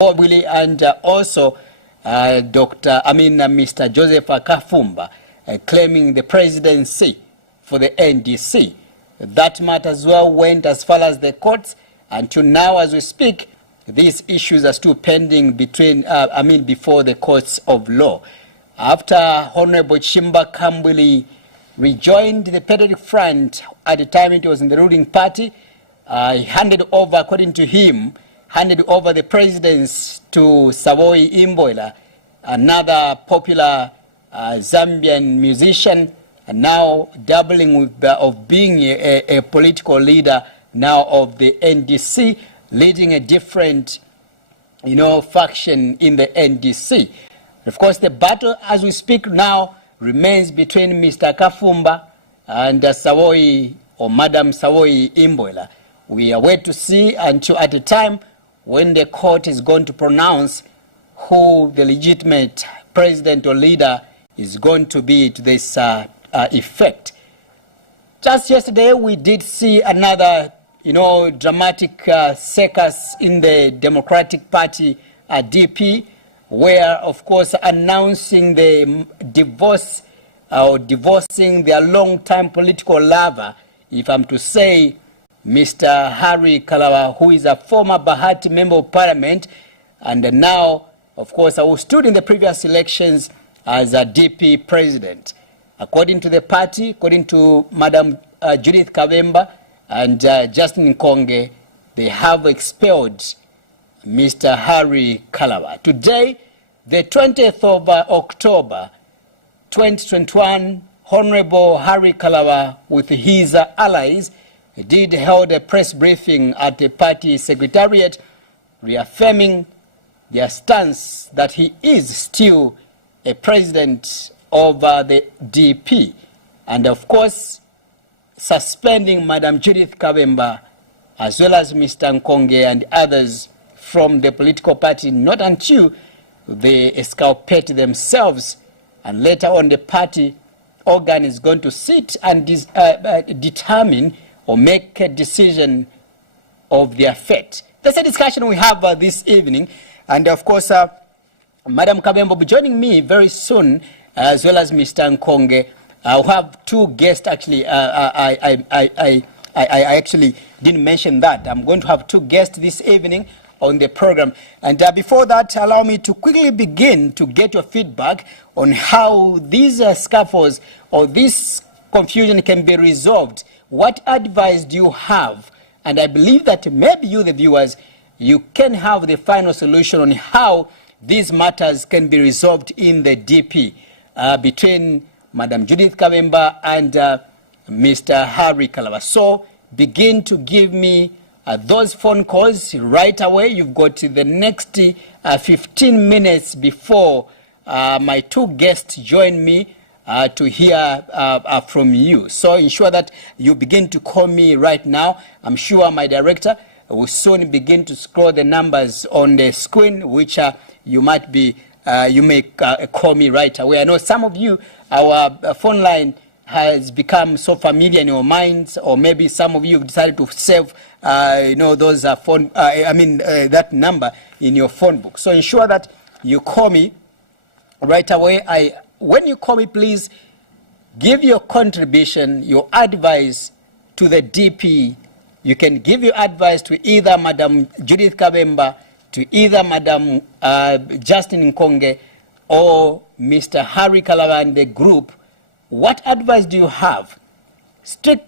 Willie and also Mr. Joseph Kafumba claiming the presidency for the NDC. That matter as well went as far as the courts. Until now, as we speak, these issues are still pending before the courts of law. After Honorable Chimba Kambwili rejoined the Patriotic Front, at the time it was in the ruling party, he handed over, according to him, the presidents to Savoy Imboila, another popular Zambian musician, and now doubling with of being a political leader now of the NDC, leading a different, faction in the NDC. Of course, the battle as we speak now remains between Mr. Kafumba and Savoy or Madam Savoy Imboila. We are waiting to see until at the time when the court is going to pronounce who the legitimate president or leader is going to be to this effect. Just yesterday, we did see another, dramatic circus in the Democratic Party DP, where, of course, announcing the divorce or divorcing their long-time political lover, if I'm to say, Mr. Harry Kalawa, who is a former Bahati Member of Parliament, and now, of course, who stood in the previous elections as a DP president. According to the party, according to Madam Judith Kabemba and Justine Nkonge, they have expelled Mr. Harry Kalawa. Today, the 20th of October, 2021, Honorable Harry Kalawa, with his allies, did held a press briefing at the party secretariat, reaffirming their stance that he is still a president of the DP, and of course suspending Madam Judith Kabemba as well as Mr. Nkonge and others from the political party, not until they exculpate themselves, and later on the party organ is going to sit and determine or make a decision of their fate. That's a discussion we have this evening. And of course, Madam Kabemba will be joining me very soon, as well as Mr. Nkonge. I'll have two guests, actually. I actually didn't mention that. I'm going to have two guests this evening on the program. And before that, allow me to quickly begin to get your feedback on how these scuffles or this confusion can be resolved. What advice do you have? And I believe that maybe you, the viewers, you can have the final solution on how these matters can be resolved in the DP between Madam Judith Kabemba and Mr. Harry Kalawa. So begin to give me those phone calls right away. You've got the next 15 minutes before my two guests join me to hear from you. So ensure that you begin to call me right now. I'm sure my director will soon begin to scroll the numbers on the screen, which you may call me right away. I know some of you, our phone line has become so familiar in your minds, or maybe some of you have decided to save, those that number in your phone book. So ensure that you call me right away. When you call me, please give your contribution, your advice to the DP. You can give your advice to either Madam Judith Kabemba, to either Madam Justine Nkonge, or Mr. Harry Kalawa and the group. What advice do you have? Stick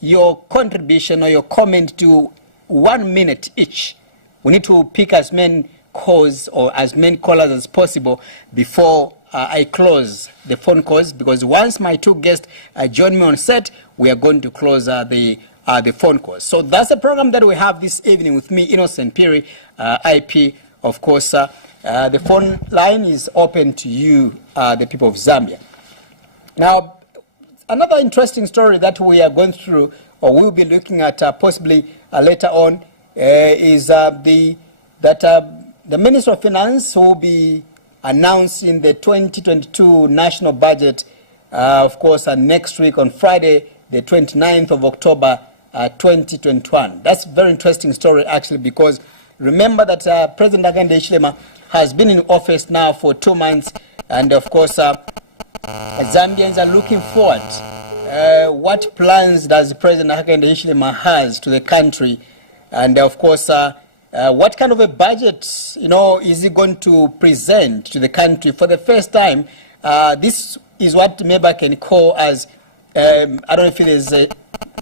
your contribution or your comment to 1 minute each. We need to pick as many calls or as many callers as possible before I close the phone calls, because once my two guests join me on set, we are going to close the phone calls. So that's the program that we have this evening with me, Innocent Piri, IP. Of course, the phone line is open to you, the people of Zambia. Now, another interesting story that we are going through, or we'll be looking at possibly later on, is that the Minister of Finance will be announcing the 2022 national budget, of course, next week on Friday, the 29th of October, 2021. That's a very interesting story, actually, because Remember that President Hakainde Hichilema has been in office now for 2 months, and of course, Zambians are looking forward. What plans does President Hakainde Hichilema has to the country, and of course, what kind of a budget, is he going to present to the country for the first time? This is what maybe I can call as, I don't know if there's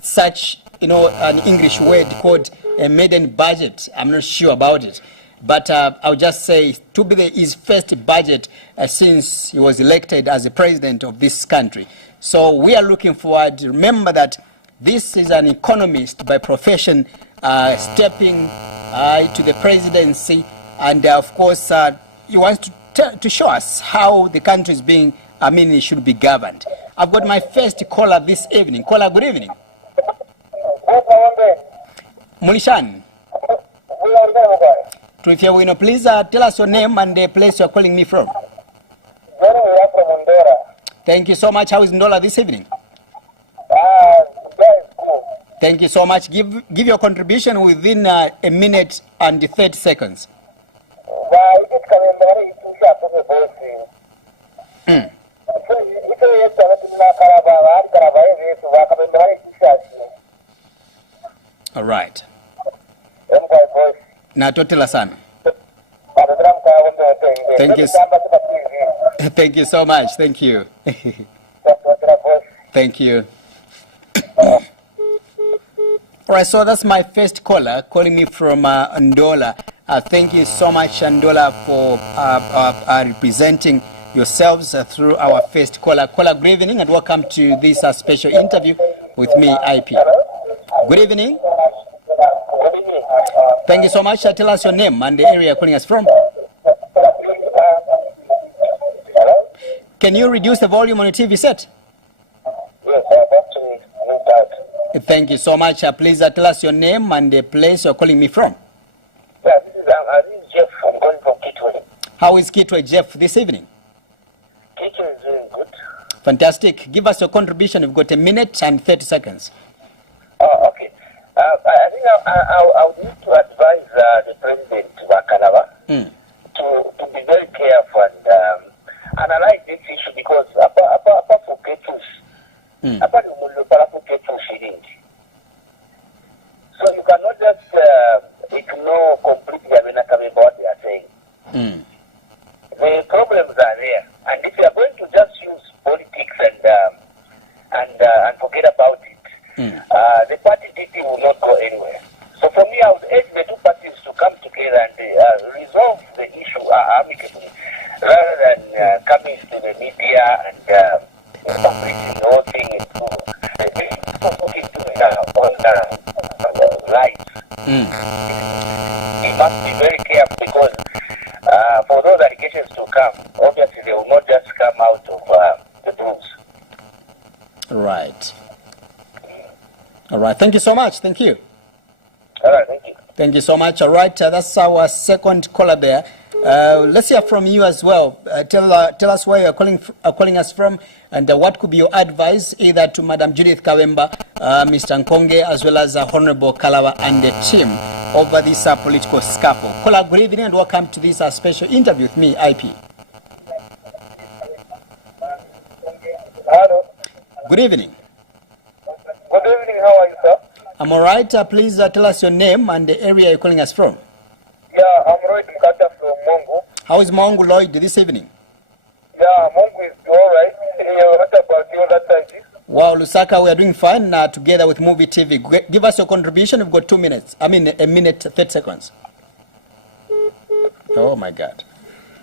such, an English word called a maiden budget. I'm not sure about it. But I'll just say to be his first budget since he was elected as the president of this country. So we are looking forward. Remember that this is an economist by profession stepping to the presidency. And of course, he wants to show us how the country is being, it should be governed. I've got my first caller this evening. Caller, good evening. Mulishan. Please tell us your name and the place you're calling me from. Thank you so much. How is Ndola this evening? Thank you so much. Give your contribution within a minute and 30 seconds. All right. Na totela sana. Thank you. Thank you so much. Thank you. Thank you. All right, so that's my first caller calling me from Ndola. Thank you so much, Ndola, for representing yourselves through our first caller. Caller, good evening and welcome to this special interview with me, IP. Good evening. Thank you so much. Tell us your name and the area you're calling us from. Can you reduce the volume on your TV set? Yes, I've actually moved out. Thank you so much. Please tell us your name and the place you're calling me from. Yeah, this is Jeff. I'm calling from Kitwe. How is Kitwe, Jeff, this evening? Kitwe is doing good. Fantastic. Give us your contribution. We've got a minute and 30 seconds. Oh, okay. I think I would need to advise the president, Wakalaba, to be very careful and analyze this issue because apart from Ketus, so you cannot just ignore completely what they are saying. The problems are there, and if you are going to just use politics and forget about it, the party DP will not go anywhere. So for me, I would urge the two parties to come together and resolve the issue amicably, rather than coming to the media and publishing the whole thing into lights. He must be very careful because for those allegations to come, obviously they will not just come out of the blues. Right. All right. Thank you so much. Thank you. All right. Thank you. Thank you so much. All right. That's our second caller there. Let's hear from you as well. Tell us where you're calling us from and what could be your advice either to Madam Judith Kabemba, Mr. Nkonge, as well as Honorable Kalawa and the team over this political scuffle. Caller, good evening and welcome to this special interview with me, IP. Hello. Good evening. Good evening. How are you, sir? I'm all right. Please tell us your name and the area you're calling us from. Yeah, I'm Lloyd Mkata from Mongo. How is Mongo, Lloyd, this evening? Yeah, Mongo is all right. What about you that side? Wow, Lusaka, we are doing fine together with Muvi TV. Give us your contribution. We've got 2 minutes. a minute, 30 seconds. Oh, my God.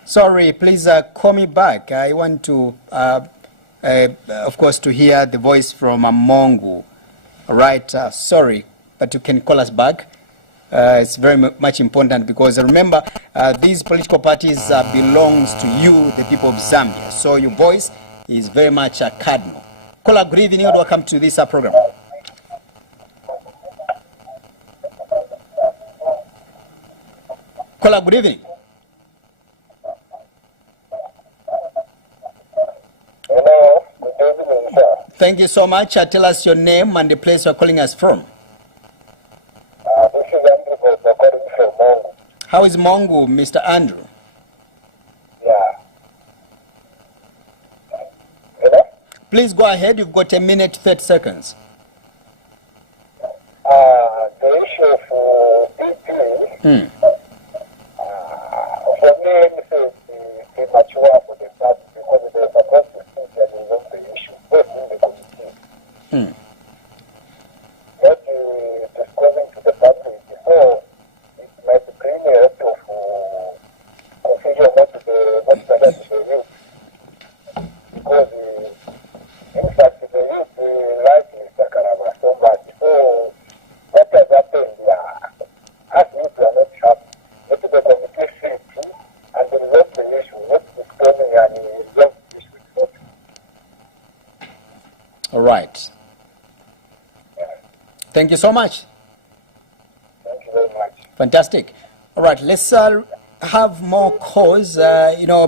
Sorry, please call me back. I want to, of course, to hear the voice from Mongo. All right, sorry, but you can call us back. It's very much important because remember, these political parties belongs to you, the people of Zambia. So your voice is very much cardinal. Caller, good evening and welcome to this program. Caller, good evening. Hello, good evening, sir. Thank you so much. Tell us your name and the place you're calling us from. This is Andrew calling from Mongo. How is Mongu, Mr. Andrew? Yeah. Hello? Please go ahead. You've got a minute, 30 seconds. The issue for DP, for me, it's premature for the party because they're supposed to think that resolve the issue first in the committee. Not disclosing to the party before, it might bring a lot of confusion what to the youth. Because, in fact, the youth like Mr. Karaba so much. So, what has happened here? As youth are not happy, let the committee sit and resolve the issue, not disclosing and resolve the issue. All right. Thank you so much. Thank you very much. Fantastic. All right, let's have more calls.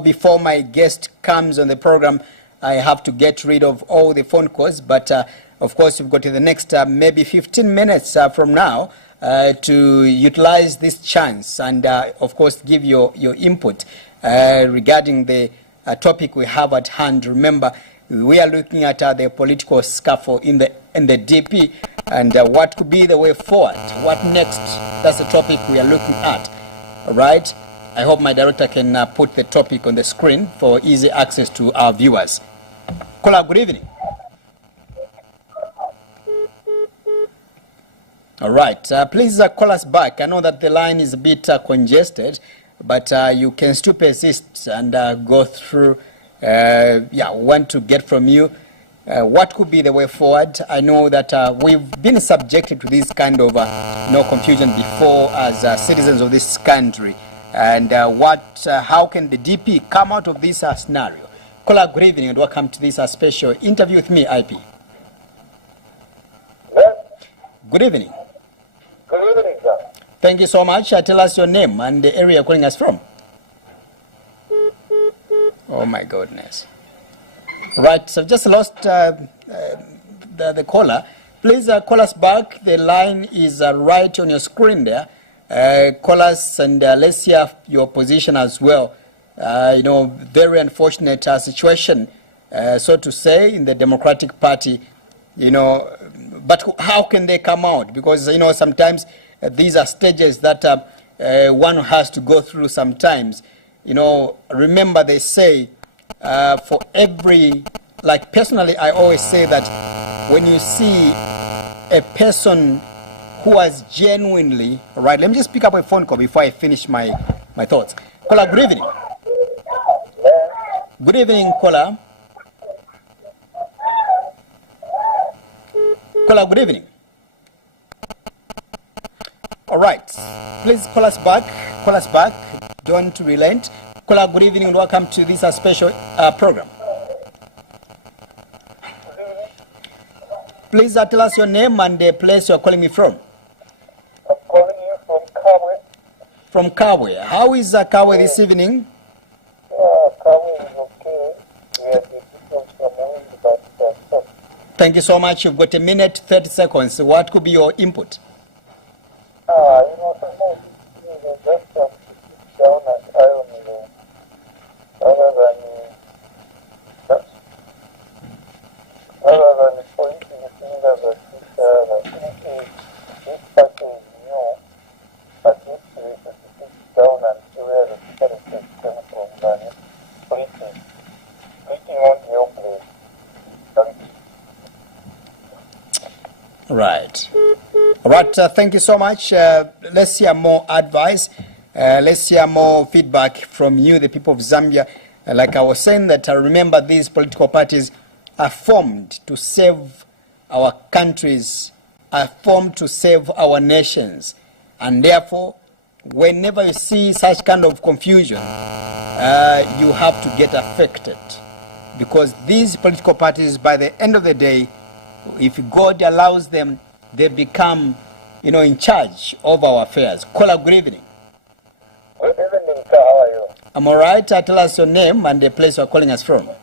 Before my guest comes on the program, I have to get rid of all the phone calls. But, of course, we've got to the next maybe 15 minutes from now to utilize this chance and, of course, give your input regarding the topic we have at hand. Remember, we are looking at the political scuffle in the DP and what could be the way forward. What next? That's the topic we are looking at. All right. I hope my director can put the topic on the screen for easy access to our viewers. Kola, good evening. All right. Please call us back. I know that the line is a bit congested, but you can still persist and go through. Want to get from you what could be the way forward. I know that we've been subjected to this kind of confusion before as citizens of this country. And how can the DP come out of this scenario? Kola, good evening and welcome to this special interview with me, IP. Yes. Good evening. Good evening, sir. Thank you so much. Tell us your name and the area you're calling us from. Oh my goodness. Right, so just lost the caller. Please call us back. The line is right on your screen there. Call us and let's hear your position as well. Very unfortunate situation, so to say, in the Democratic Party, but how can they come out? Because, sometimes these are stages that one has to go through sometimes. Remember they say for every, like personally, I always say that when you see a person who has genuinely, right, let me just pick up a phone call before I finish my thoughts. Kola, good evening. Good evening, Kola. Kola, good evening. All right, please call us back. Call us back. Don't relent. Kola, good evening and welcome to this special program. Please tell us your name and the place you're calling me from. I'm calling you from Kabwe. From Kabwe. How is Kabwe this evening? Kabwe is okay. We have the people from Muvi, but Thank you so much. You've got a minute, 30 seconds. What could be your input? Sometimes you just have to sit down and iron it rather than pointing the finger that this person is new, but this is to sit down and see where the characters come from than speaking on your place. Right. All right. Thank you so much. Let's hear more advice. Let's hear more feedback from you, the people of Zambia. Like I was saying, that remember these political parties are formed to save our countries, are formed to save our nations. And therefore, whenever you see such kind of confusion, you have to get affected. Because these political parties, by the end of the day, if God allows them, they become, in charge of our affairs. Kola, good evening. Good evening, sir. How are you? I'm all right. Tell us your name and the place you're calling us from. Yes,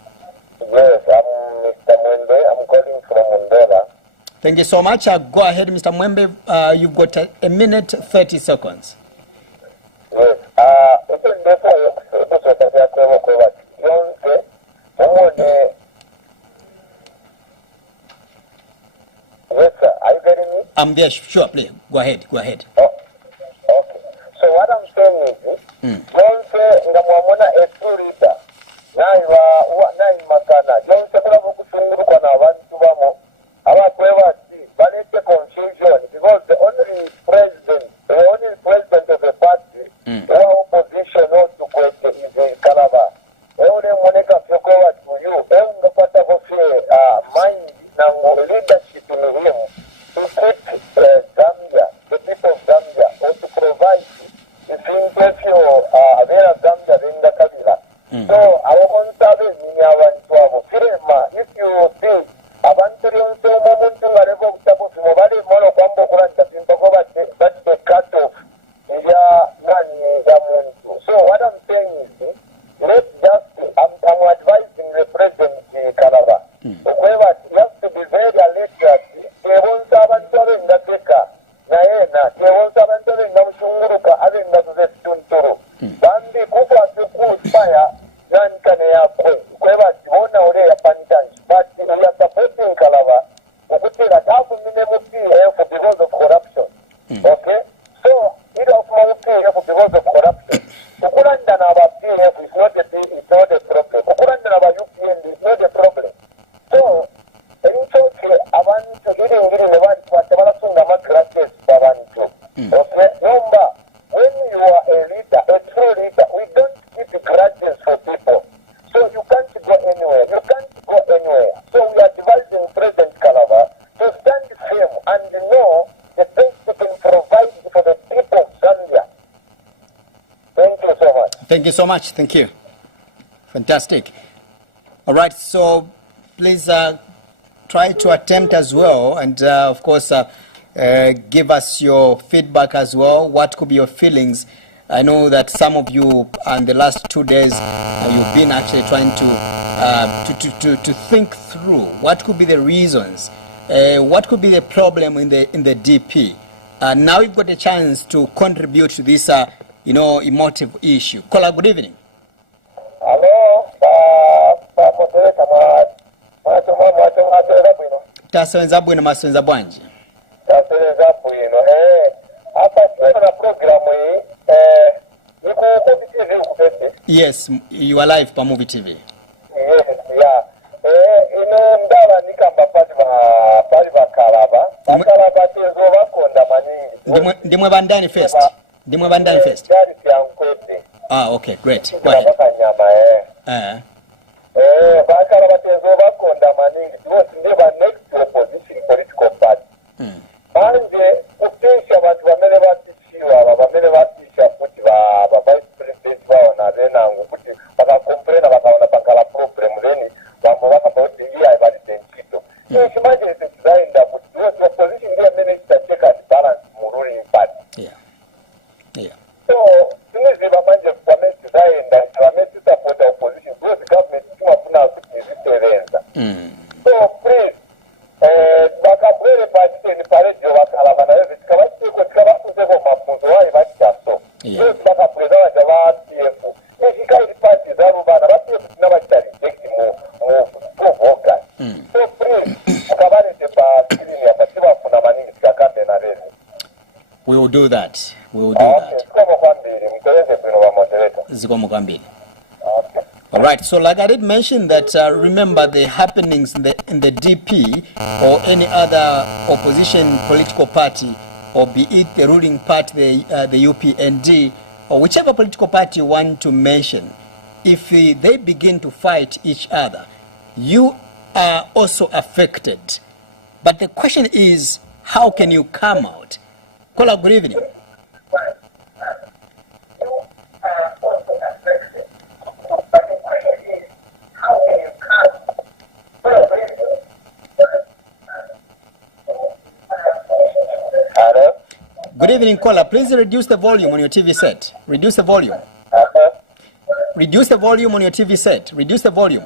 I'm Mr. Mwembe. I'm calling from Mundela. Thank you so much. Go ahead, Mr. Mwembe. You've got a minute, 30 seconds. Yes, I'm there. Sure, please. Go ahead. Go ahead. Oh, okay. So what I'm saying is, Jonse ngamwamona esurita nai makana Jonse kula bukusunguruka na abantu bamo abakweba si balete confusion because the only president of the party opposition also kwete is Kalaba. Eule moneka fyokweba to you eunga pata bofye mind na leadership in him to keep Zambia, the people of Zambia, or to provide the simple Avera Zambia in the Kabila. So, I want to have if you see, Avanturion so moment to Larevo Tapu Mobile Mono Campo Granta in Pogova, that's the cut off. So, what I'm saying is, let's just, I'm advising the President Kalaba. However, you have to be very alert. Won't abantu abendateka naye tewonsa abantu abendamusunguruka abendazuze tunturu bambi kufa sikuspaya nankane yakwe kweba tibona ole yapanitans but we are supporting Kalaba okutera takumine mu PF because of corruption. Okay, so it of my PF because of corruption ukulanda na ba PF is not a problem, ukulanda na ba UPN is not a problem. So abantu ngiri abantu balasunga magrasses abantu. Okay, number when you are a leader, a true leader, we don't keep grudges for people. So you can't go anywhere. So we are advising President Kalaba to stand firm and know the things we can provide for the people of Zambia. Thank you so much. Thank you so much. Thank you. Fantastic. All right, so please try to attempt as well, and of course give us your feedback as well. What could be your feelings? I know that some of you in the last 2 days you've been actually trying to think through what could be the reasons, what could be the problem in the DP. Now you've got a chance to contribute to this emotive issue. Kola, good evening. Hello, Tasenza bwino masenza bwanji. Tasenza bwino hapa tuna program hii niko Muvi TV ukupete. Yes, you are live pa Muvi TV. Yes, yeah. Ino ndala nikamba pali ba Kalaba. Kalaba tezo bakonda maningi. Ndimwe bandani first. Ndimwe bandani first. Ah, okay, great. Go ahead. Bakalaba tezo bakonda maningi. Ndiba next opposition political party. Manje kutisha watu wamele batishiwa, wamele batisha kuti ba vice president wao na tena kuti bakakomplena bakaona bakala problem leni bambo bakapoti iya ibali tentito. So imagine it designed that with the opposition there minister check and balance mu ruling party. Yeah. So sinizi bamanje kwa design that wamesi support the opposition because the government tuma kuna kuziserenza. So please bakapwele party ni parejo bakalaba na hivi kama kuzeho mafunzo wao bachaso. So bakapwele wa PF. Nishika ili party za rubana basi na bachari take mu voka. So please ukabane tepa skrini ya pasiwa kuna maningi tukakambe na rezi. We will do that. Okay. All right. So, like I did mention that, remember the happenings in the DP or any other opposition political party, or be it the ruling party, the UPND, or whichever political party you want to mention. If they begin to fight each other, you are also affected. But the question is, how can you come out? Kola, good evening. Good evening, caller. Please reduce the volume on your TV set. Reduce the volume. Reduce the volume on your TV set. Reduce the volume.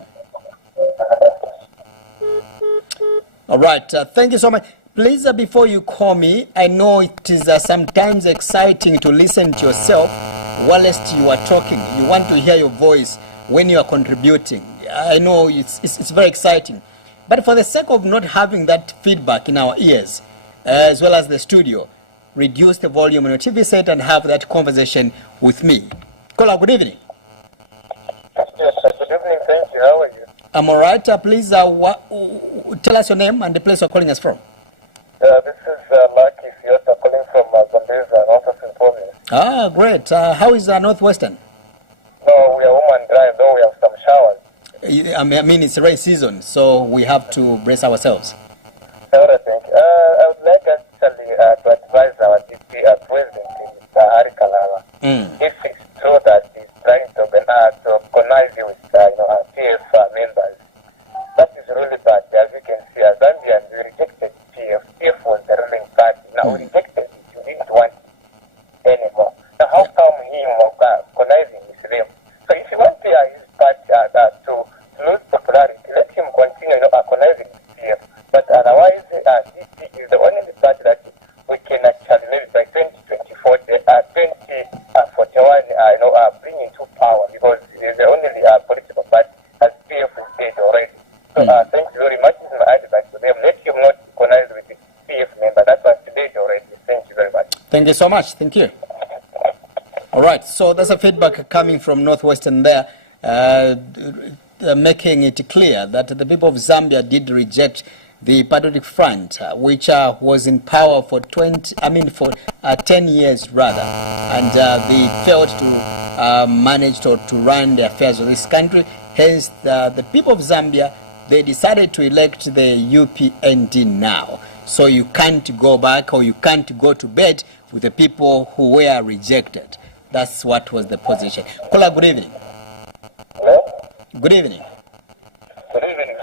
All right. Thank you so much. Please, before you call me, I know it is sometimes exciting to listen to yourself whilst you are talking. You want to hear your voice when you are contributing. I know it's very exciting. But for the sake of not having that feedback in our ears, as well as the studio, reduce the volume on your TV set and have that conversation with me. Kola, good evening. Yes, sir. Good evening. Thank you. How are you? I'm all right. Please tell us your name and the place you're calling us from. This is Lucky Fiota calling from Zambezi, Northwestern Province. Ah, great. How is Northwestern? No, we are home and dry, though we have some showers. I mean, it's rain season, so we have to brace ourselves. Everything. I would like actually to advise our DP president, Mr. Hari Kalala, if it's true that he's trying to organize with our TF members. That is really bad. As you can see, as Zambians, we rejected TF. TF was the ruling party. Now we rejected it. We didn't want it anymore. Now how come him organizing with them? So if you want his party to lose popularity, let him continue organizing with TF. But otherwise, DP is the only party that we can actually maybe by 2041, bring into power, because it is the only political party as PF is dead already. So thanks very much. This is my advice to them. Let him not organize with the PF member. That was dead already. Thank you very much. Thank you so much. Thank you. All right. So that's a feedback coming from Northwestern there, making it clear that the people of Zambia did reject the Patriotic Front, which was in power for 10 years rather, and they failed to manage to run the affairs of this country. Hence, the people of Zambia, they decided to elect the UPND now. So you can't go back, or you can't go to bed with the people who were rejected. That's what was the position. Kola, good evening. Hello? Good evening. Good evening.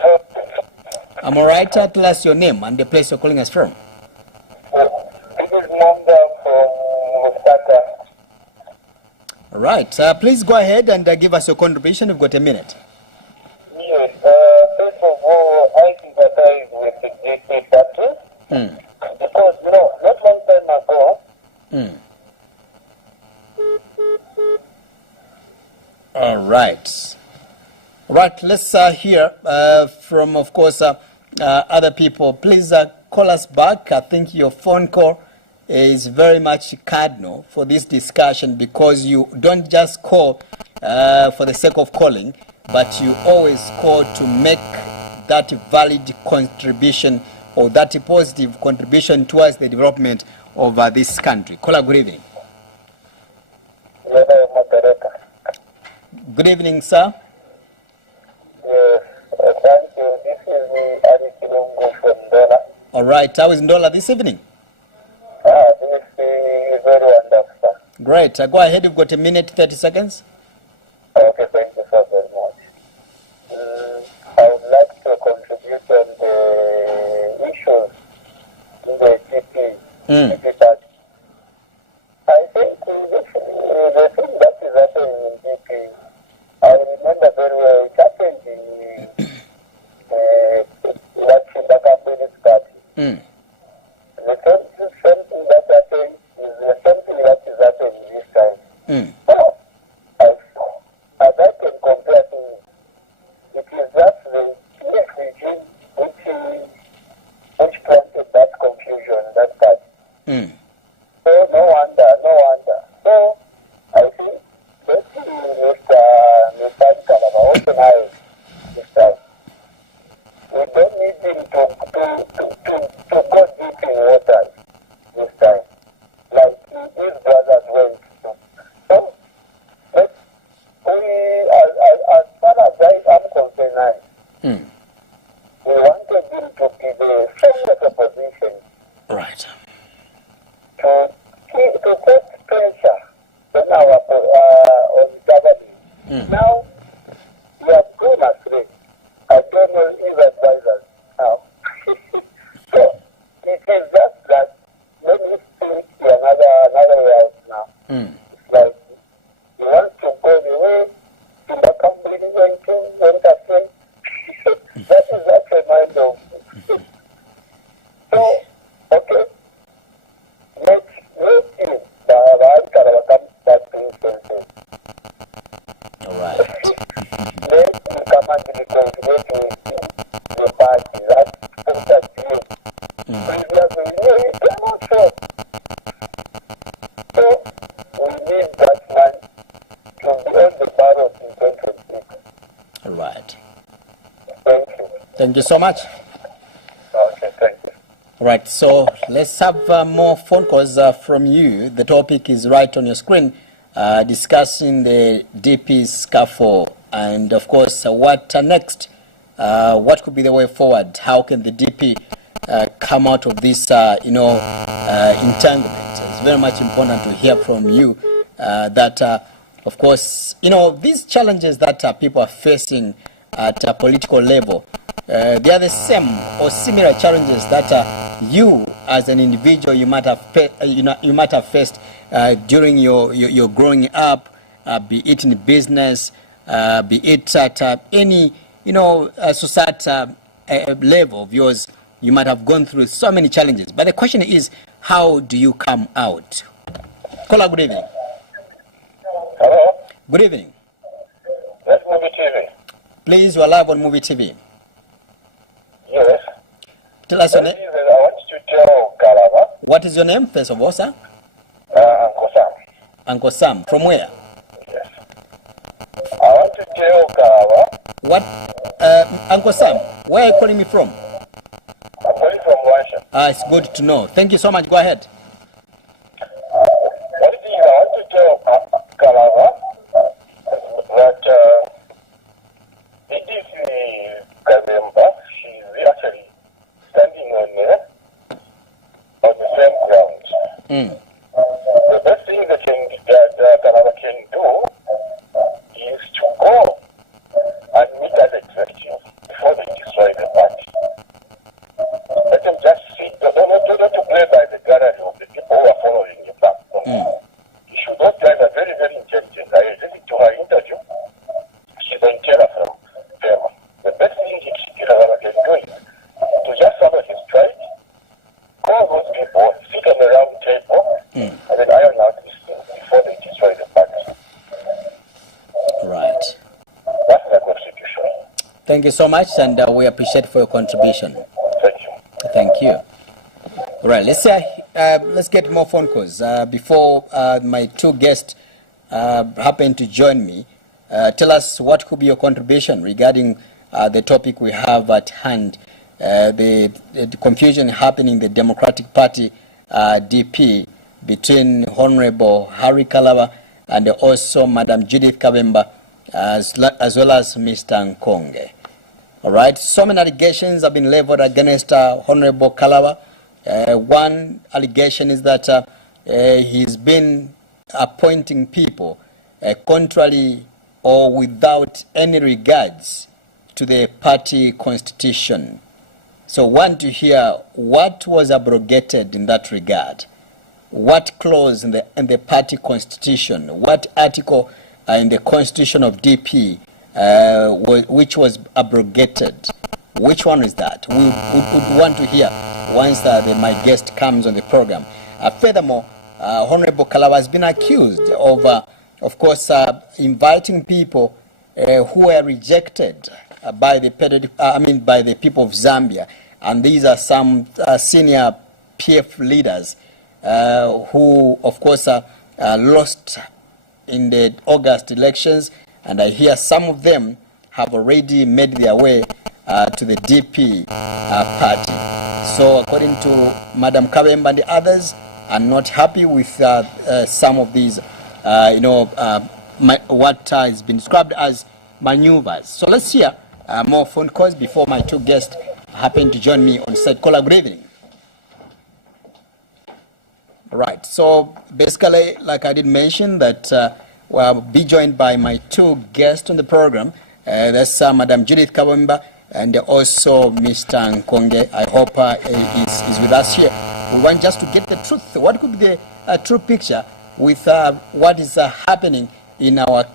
I'm all right. Tell us your name and the place you're calling us from. This is Monda from Osaka. All right. Please go ahead and give us your contribution. You've got a minute. Yes. First of all, I sympathize with the JK party. Because, not long time ago, All right. All right. Let's hear from, of course, other people. Please call us back. I think your phone call is very much cardinal for this discussion, because you don't just call for the sake of calling, but you always call to make that valid contribution, or that positive contribution towards the development of this country. Caller, good evening. Good evening, sir. Yes, thank you. This is me, Ari Kilungu from Dola. All right. How is Ndola this evening? This is very wonderful. Great. Go ahead. You've got a minute, 30 seconds. Okay, thank you so very much. I would like to contribute on the issues in the GP party. I think the thing that is happening in GP, I remember very well, it happened in Wachimba Company's party. The same thing that happened is the same thing that is happening this time. So, as I can compare things, it is just the PS regime which prompted that confusion, that party. So no wonder. So I think basically Mr. Kalaba also now this time. We don't need him to go deep in water this time, like his brothers went to. So as far as I'm concerned, we wanted him to be the same opposition. Right. To put pressure on on government. Now, we have gone astray. I don't know his advisors now. So, it is just that when you think another way out now, it's like you want to go the way in the company went astray. That is not a mind of. So, okay. Let's him. All right. the ballot in 2026. All right. Thank you. Thank you so much. Okay, thank you. All right, so let's have more phone calls from you. The topic is right on your screen, discussing the DP SCUFFLE and, of course, what next? What could be the way forward? How can the DP come out of this, entanglement? It's very much important to hear from you that, of course, these challenges that people are facing at a political level, they are the same or similar challenges that you, as an individual, you might have faced during your growing up, be it in business, be it at any society level of yours. You might have gone through so many challenges, but the question is, how do you come out? Caller, good evening. Hello? Good evening. That's Muvi TV. Please, you are live on Muvi TV. Yes. Tell us your name. I want to tell Kalava, What is your name, first of all, sir? Uncle Sam. Uncle Sam. From where? Yes. I want to tell Kalava, What? Uncle Sam, where are you calling me from? I'm calling from Russia. It's good to know. Thank you so much. Go ahead. One thing I want to tell Kalava, that Judith Kabemba, she's actually standing on the same ground. The best thing that Kalava can do is to go and meet as executives before they destroy the party. Let them just sit. Don't play by the gallery of the people who are following the platform. You should not guys are very, very intelligent. I listened to her interview. She's on Terra from Burma. The best thing Kalava can do is to just follow his trade, call those people, sit on the round table, and then iron out these things before they destroy the party. Right. That's the constitution. Thank you so much, and we appreciate for your contribution. Thank you. Thank you. All right, let's get more phone calls. Before my two guests happen to join me, tell us what could be your contribution regarding the topic we have at hand, the confusion happening in the Democratic Party DP between Honorable Harry Kalava and also Madam Judith Kabemba, as well as Mr. Nkonge. All right, so many allegations have been leveled against Honorable Kalava. One allegation is that he's been appointing people contrary or without any regards to the party constitution. So want to hear what was abrogated in that regard. What clause in the party constitution, what article in the constitution of DP which was abrogated? Which one is that? We would want to hear once my guest comes on the program. Furthermore, Honorable Kalava has been accused of course, inviting people who were rejected by the people of Zambia, and these are some senior PF leaders who, of course, lost in the August elections, and I hear some of them have already made their way to the DP party. So according to Madam Kabemba and the others, are not happy with some of these, what has been described as maneuvers. So let's hear more phone calls before my two guests happen to join me on site. Caller, good evening. Right, so basically, like I did mention, that we'll be joined by my two guests on the program. That's Madam Judith Kabemba and also Mr. Nkonge. I hope is with us here. We want just to get the truth. What could be the true picture with what is happening in our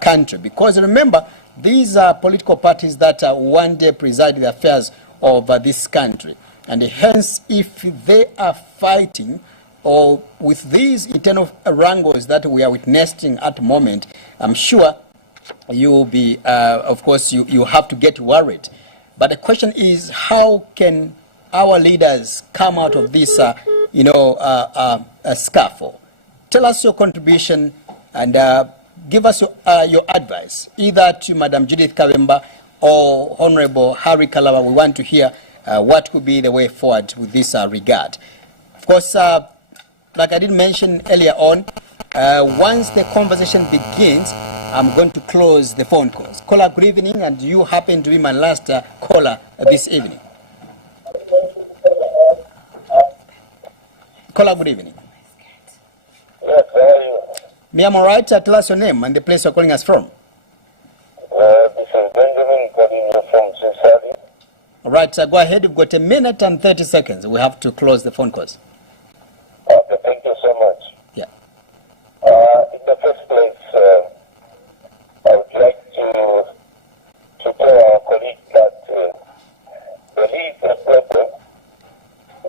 country? Because remember, these are political parties that one day preside the affairs of this country. And hence, if they are fighting or with these internal wrangles that we are witnessing at the moment, I'm sure you will be, of course, you have to get worried. But the question is, how can our leaders come out of this, scuffle? Tell us your contribution, and give us your advice, either to Madam Judith Kabemba or Honorable Harry Kalaba. We want to hear what could be the way forward with this regard. Of course, like I did mention earlier on, once the conversation begins, I'm going to close the phone calls. Caller, good evening, and you happen to be my last caller this evening. Caller, good evening. Yes, how are you? Me, I'm all right. Tell us your name and the place you're calling us from. This is Benjamin calling you from Cincinnati. All right, go ahead. You've got 1 minute and 30 seconds. We have to close the phone calls. Okay, thank you so much. Yeah. In the first place, I would like to tell our colleague that there is a problem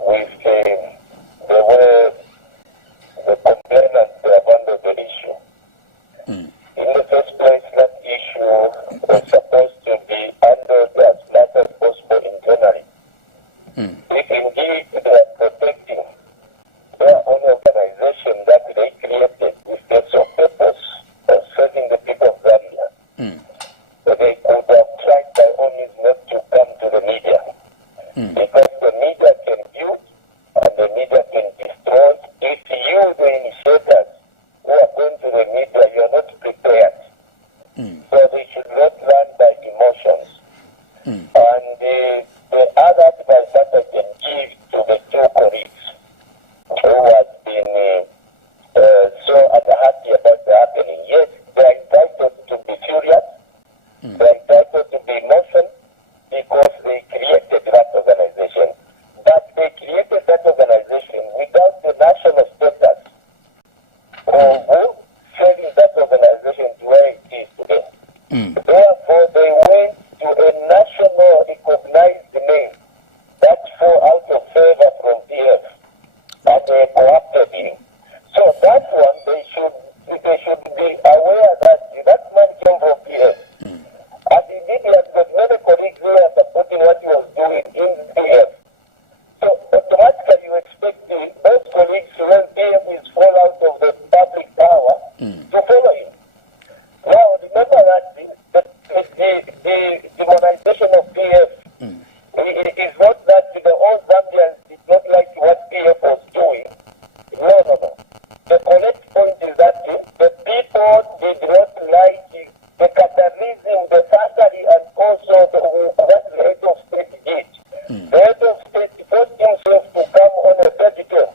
with the way the complainants have handled the issue. In the first place, that issue was supposed to be handled as much as possible internally. If indeed they are protecting their own organization that they created with the sole purpose of serving the people of Zambia, so they could have tried by all means not to come to the media. Because the media can build and the media can destroy. If you, the initiators, who are going to the media, you are not prepared. So they should not run by emotions. And the other advice that I can give to the two colleagues who have been so unhappy about the happening, yes, they are entitled to be furious, they are entitled to be emotional because they created that organization. But they created that organization without the national status of selling that organization to where it is today. Therefore, they went to a national recognized name that fell out of favor from PF, and they co-opted him. So that one, they should be aware that that man came from PF. As he did, he has got many colleagues who are supporting what he was doing in PF. So automatically you expect those colleagues, when PF is fall out of the public power, to follow him. Now remember that the demonization of PF is not that the old Zambians did not like what PF was doing. No. The correct point is that the people did not like the capitalism, the factory, and also what the head of state did. The head of state forced himself to come on a third term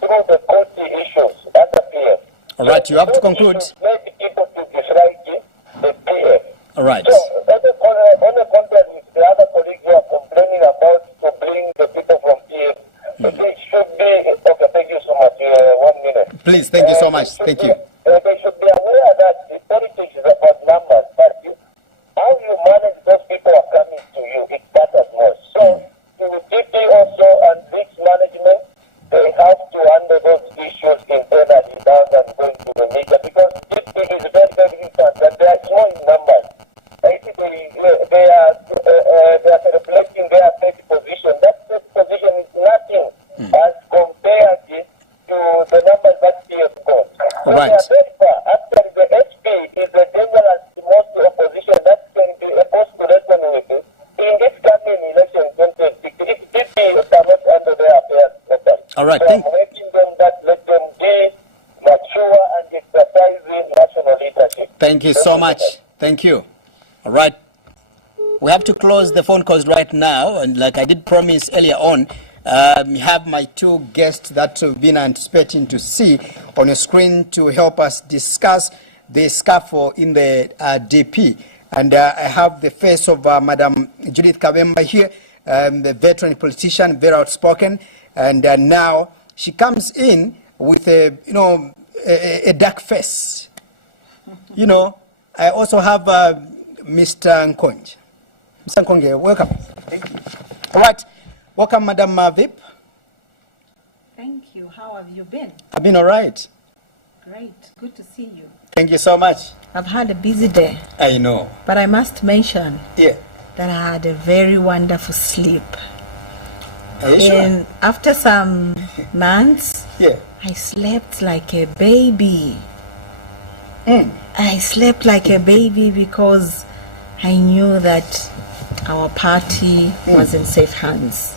through the court issues under PF. All right, you have to conclude. Many people to dislike the PF. All right. So, on the contrary, with the other colleagues who are complaining about to bring the people from PF, they should be, okay, thank you so much, 1 minute. Please, thank you so much. Thank you. They should be aware that the politics is about numbers, but how you manage those people who are coming to you, it matters more. So, to DP also and risk management, they have to handle those issues internally rather than going to the media, because DP is very, very important, and they are small in numbers. Basically, they are celebrating their third position. That third position is nothing as compared to the numbers that they have got. So Right. they are very far. Actually, the HP is the dangerous most opposition that can be opposed to reckon with it. In this coming election, 2026, if DP cannot handle their affairs better. All right. So I'm making them that let them be mature and exercising national leadership. Thank you so much. Thank you. All right. We have to close the phone calls right now. And like I did promise earlier on, we have my two guests that we've been anticipating to see on your screen to help us discuss the SCUFFLE in the DP. And I have the face of Madam Judith Kabemba here, the veteran politician, very outspoken. And now she comes in with a dark face. I also have Mr. Nkonge. Mr. Nkonge, welcome. Thank you. All right. Welcome, Madam Vip. Thank you. How have you been? I've been all right. Great. Good to see you. Thank you so much. I've had a busy day, I know. but I must mention Yeah. that I had a very wonderful sleep. Are you sure? And after some months, Yeah. I slept like a baby. I slept like a baby because I knew that our party was in safe hands.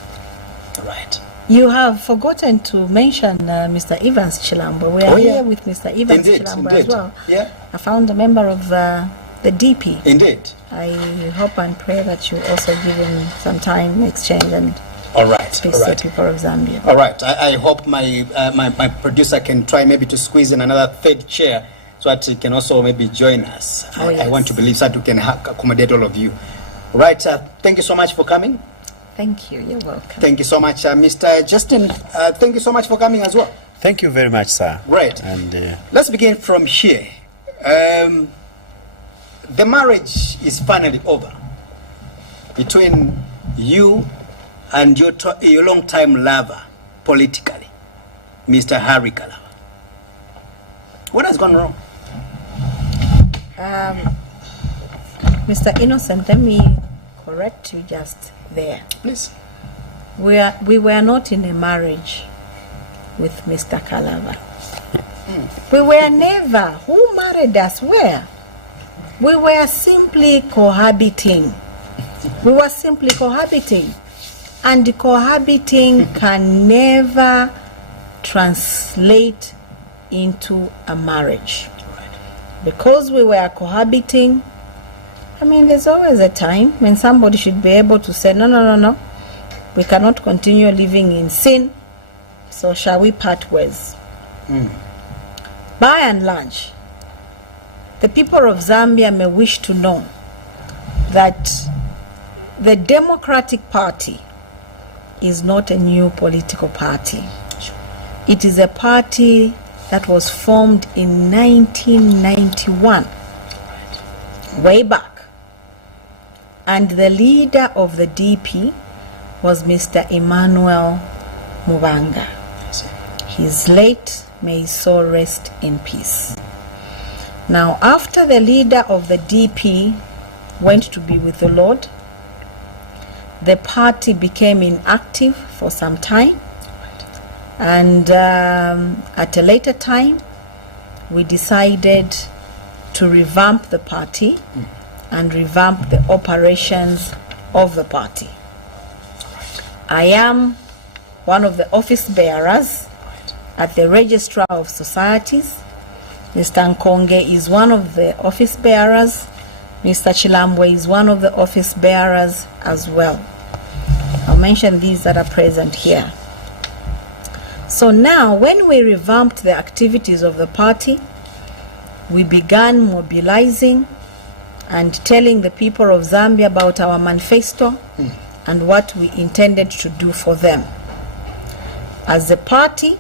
Right. You have forgotten to mention Mr. Evans Chilambo. We are here with Mr. Evans Chilambo as well. Yeah. I found a member of the DP. Indeed. I hope and pray that you also give him some time, exchange, and All right. speak to the people of Zambia. All right. I hope my producer can try maybe to squeeze in another third chair so that he can also maybe join us. I want to believe that we can accommodate all of you. Right. Thank you so much for coming. Thank you. You're welcome. Thank you so much, Mr. Justine. Thank you so much for coming as well. Thank you very much, sir. Right. And let's begin from here. The marriage is finally over between you and your long-time lover politically, Mr. Harry Kalaba. What has gone wrong? Mr. Innocent, let me correct you just there. Please. We were not in a marriage with Mr. Kalaba. We were never. Who married us? Where? We were simply cohabiting. We were simply cohabiting. And cohabiting can never translate into a marriage. Because we were cohabiting, I mean, there's always a time when somebody should be able to say, no. We cannot continue living in sin, so shall we part ways? By and large, the people of Zambia may wish to know that the Democratic Party is not a new political party. It is a party that was formed in 1991, way back. And the leader of the DP was Mr. Emmanuel Mubanga. He's late, may his soul rest in peace. Now, after the leader of the DP went to be with the Lord, the party became inactive for some time. And at a later time, we decided to revamp the party and revamp the operations of the party. I am one of the office bearers at the Registrar of Societies. Mr. Nkonge is one of the office bearers. Mr. Chilambo is one of the office bearers as well. I'll mention these that are present here. So now, when we revamped the activities of the party, we began mobilizing and telling the people of Zambia about our manifesto and what we intended to do for them. As a party,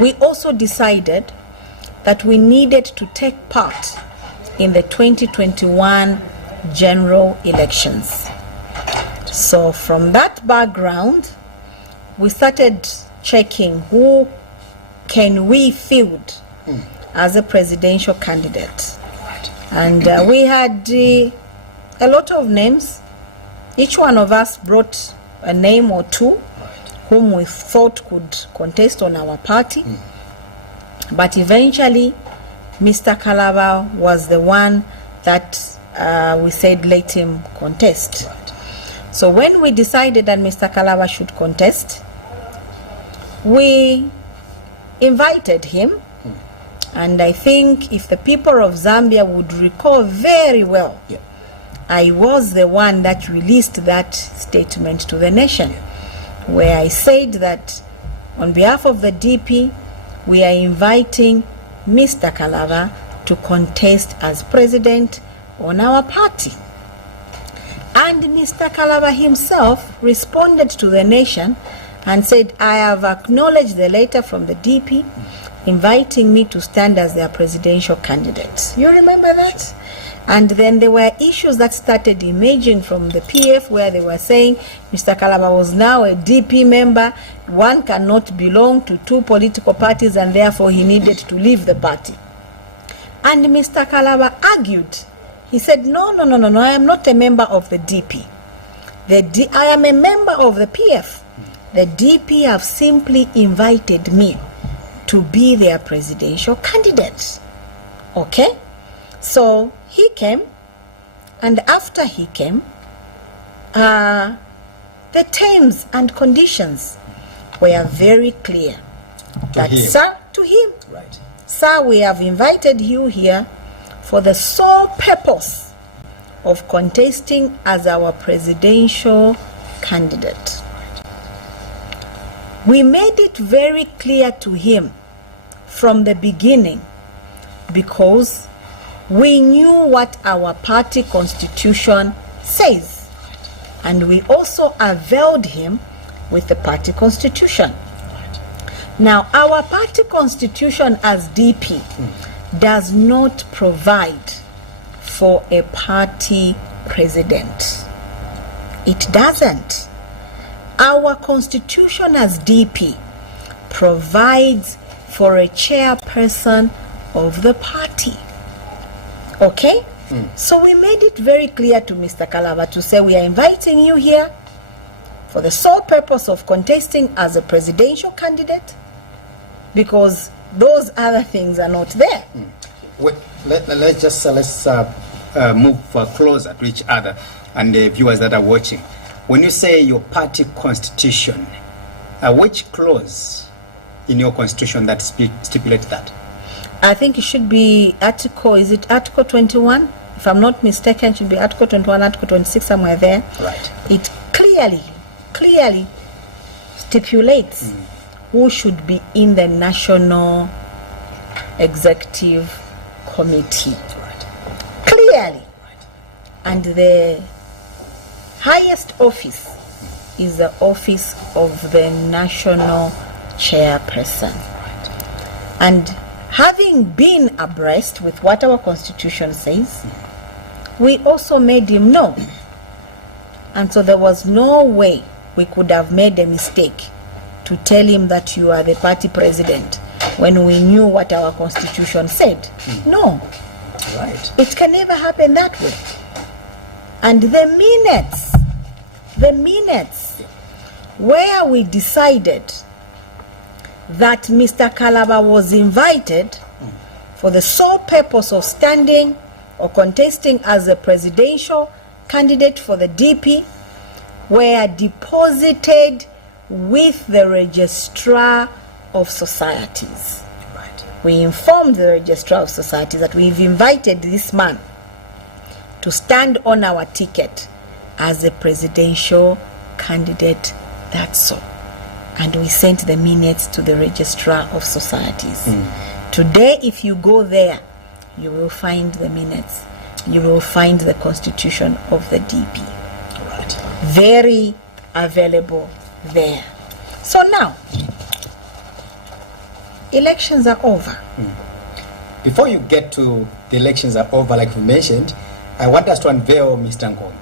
we also decided that we needed to take part in the 2021 general elections. So from that background, we started checking who can we field as a presidential candidate. And we had a lot of names. Each one of us brought a name or two whom we thought could contest on our party. But eventually, Mr. Kalaba was the one that we said let him contest. So when we decided that Mr. Kalaba should contest, we invited him. And I think if the people of Zambia would recall very well, I was the one that released that statement to the nation, where I said that on behalf of the DP, we are inviting Mr. Kalaba to contest as president on our party. And Mr. Kalaba himself responded to the nation and said, I have acknowledged the letter from the DP inviting me to stand as their presidential candidate. You remember that? And then there were issues that started emerging from the PF where they were saying Mr. Kalaba was now a DP member. One cannot belong to two political parties and therefore he needed to leave the party. And Mr. Kalaba argued. He said, no, I am not a member of the DP. I am a member of the PF. The DP have simply invited me to be their presidential candidate. Okay? So he came, and after he came, the terms and conditions were very clear. To him. Sir, to him. Right. Sir, we have invited you here for the sole purpose of contesting as our presidential candidate. We made it very clear to him from the beginning because we knew what our party constitution says, and we also availed him with the party constitution. Now, our party constitution as DP does not provide for a party president. It doesn't. Our constitution as DP provides for a chairperson of the party. Okay? So we made it very clear to Mr. Kalaba to say we are inviting you here for the sole purpose of contesting as a presidential candidate, because those other things are not there. Wait, let's move closer to each other and the viewers that are watching. When you say your party constitution, which clause in your constitution that stipulates that? I think it should be Article 21? If I'm not mistaken, it should be Article 21, Article 26, somewhere there. Right. It clearly stipulates who should be in the National Executive Committee. Right. Clearly. And the highest office is the office of the National Chairperson. Right. And having been abreast with what our constitution says, we also made him know. And so there was no way we could have made a mistake to tell him that you are the party president when we knew what our constitution said. No. Right. It can never happen that way. And the minutes where we decided that Mr. Kalaba was invited for the sole purpose of standing or contesting as a presidential candidate for the DP were deposited with the Registrar of Societies. Right. We informed the Registrar of Societies that we've invited this man to stand on our ticket as a presidential candidate, that's all. And we sent the minutes to the Registrar of Societies. Today, if you go there, you will find the minutes. You will find the constitution of the DP. Right. Very available there. So now, elections are over. Before you get to the elections are over, like you mentioned, I want us to unveil Mr. Nkonge.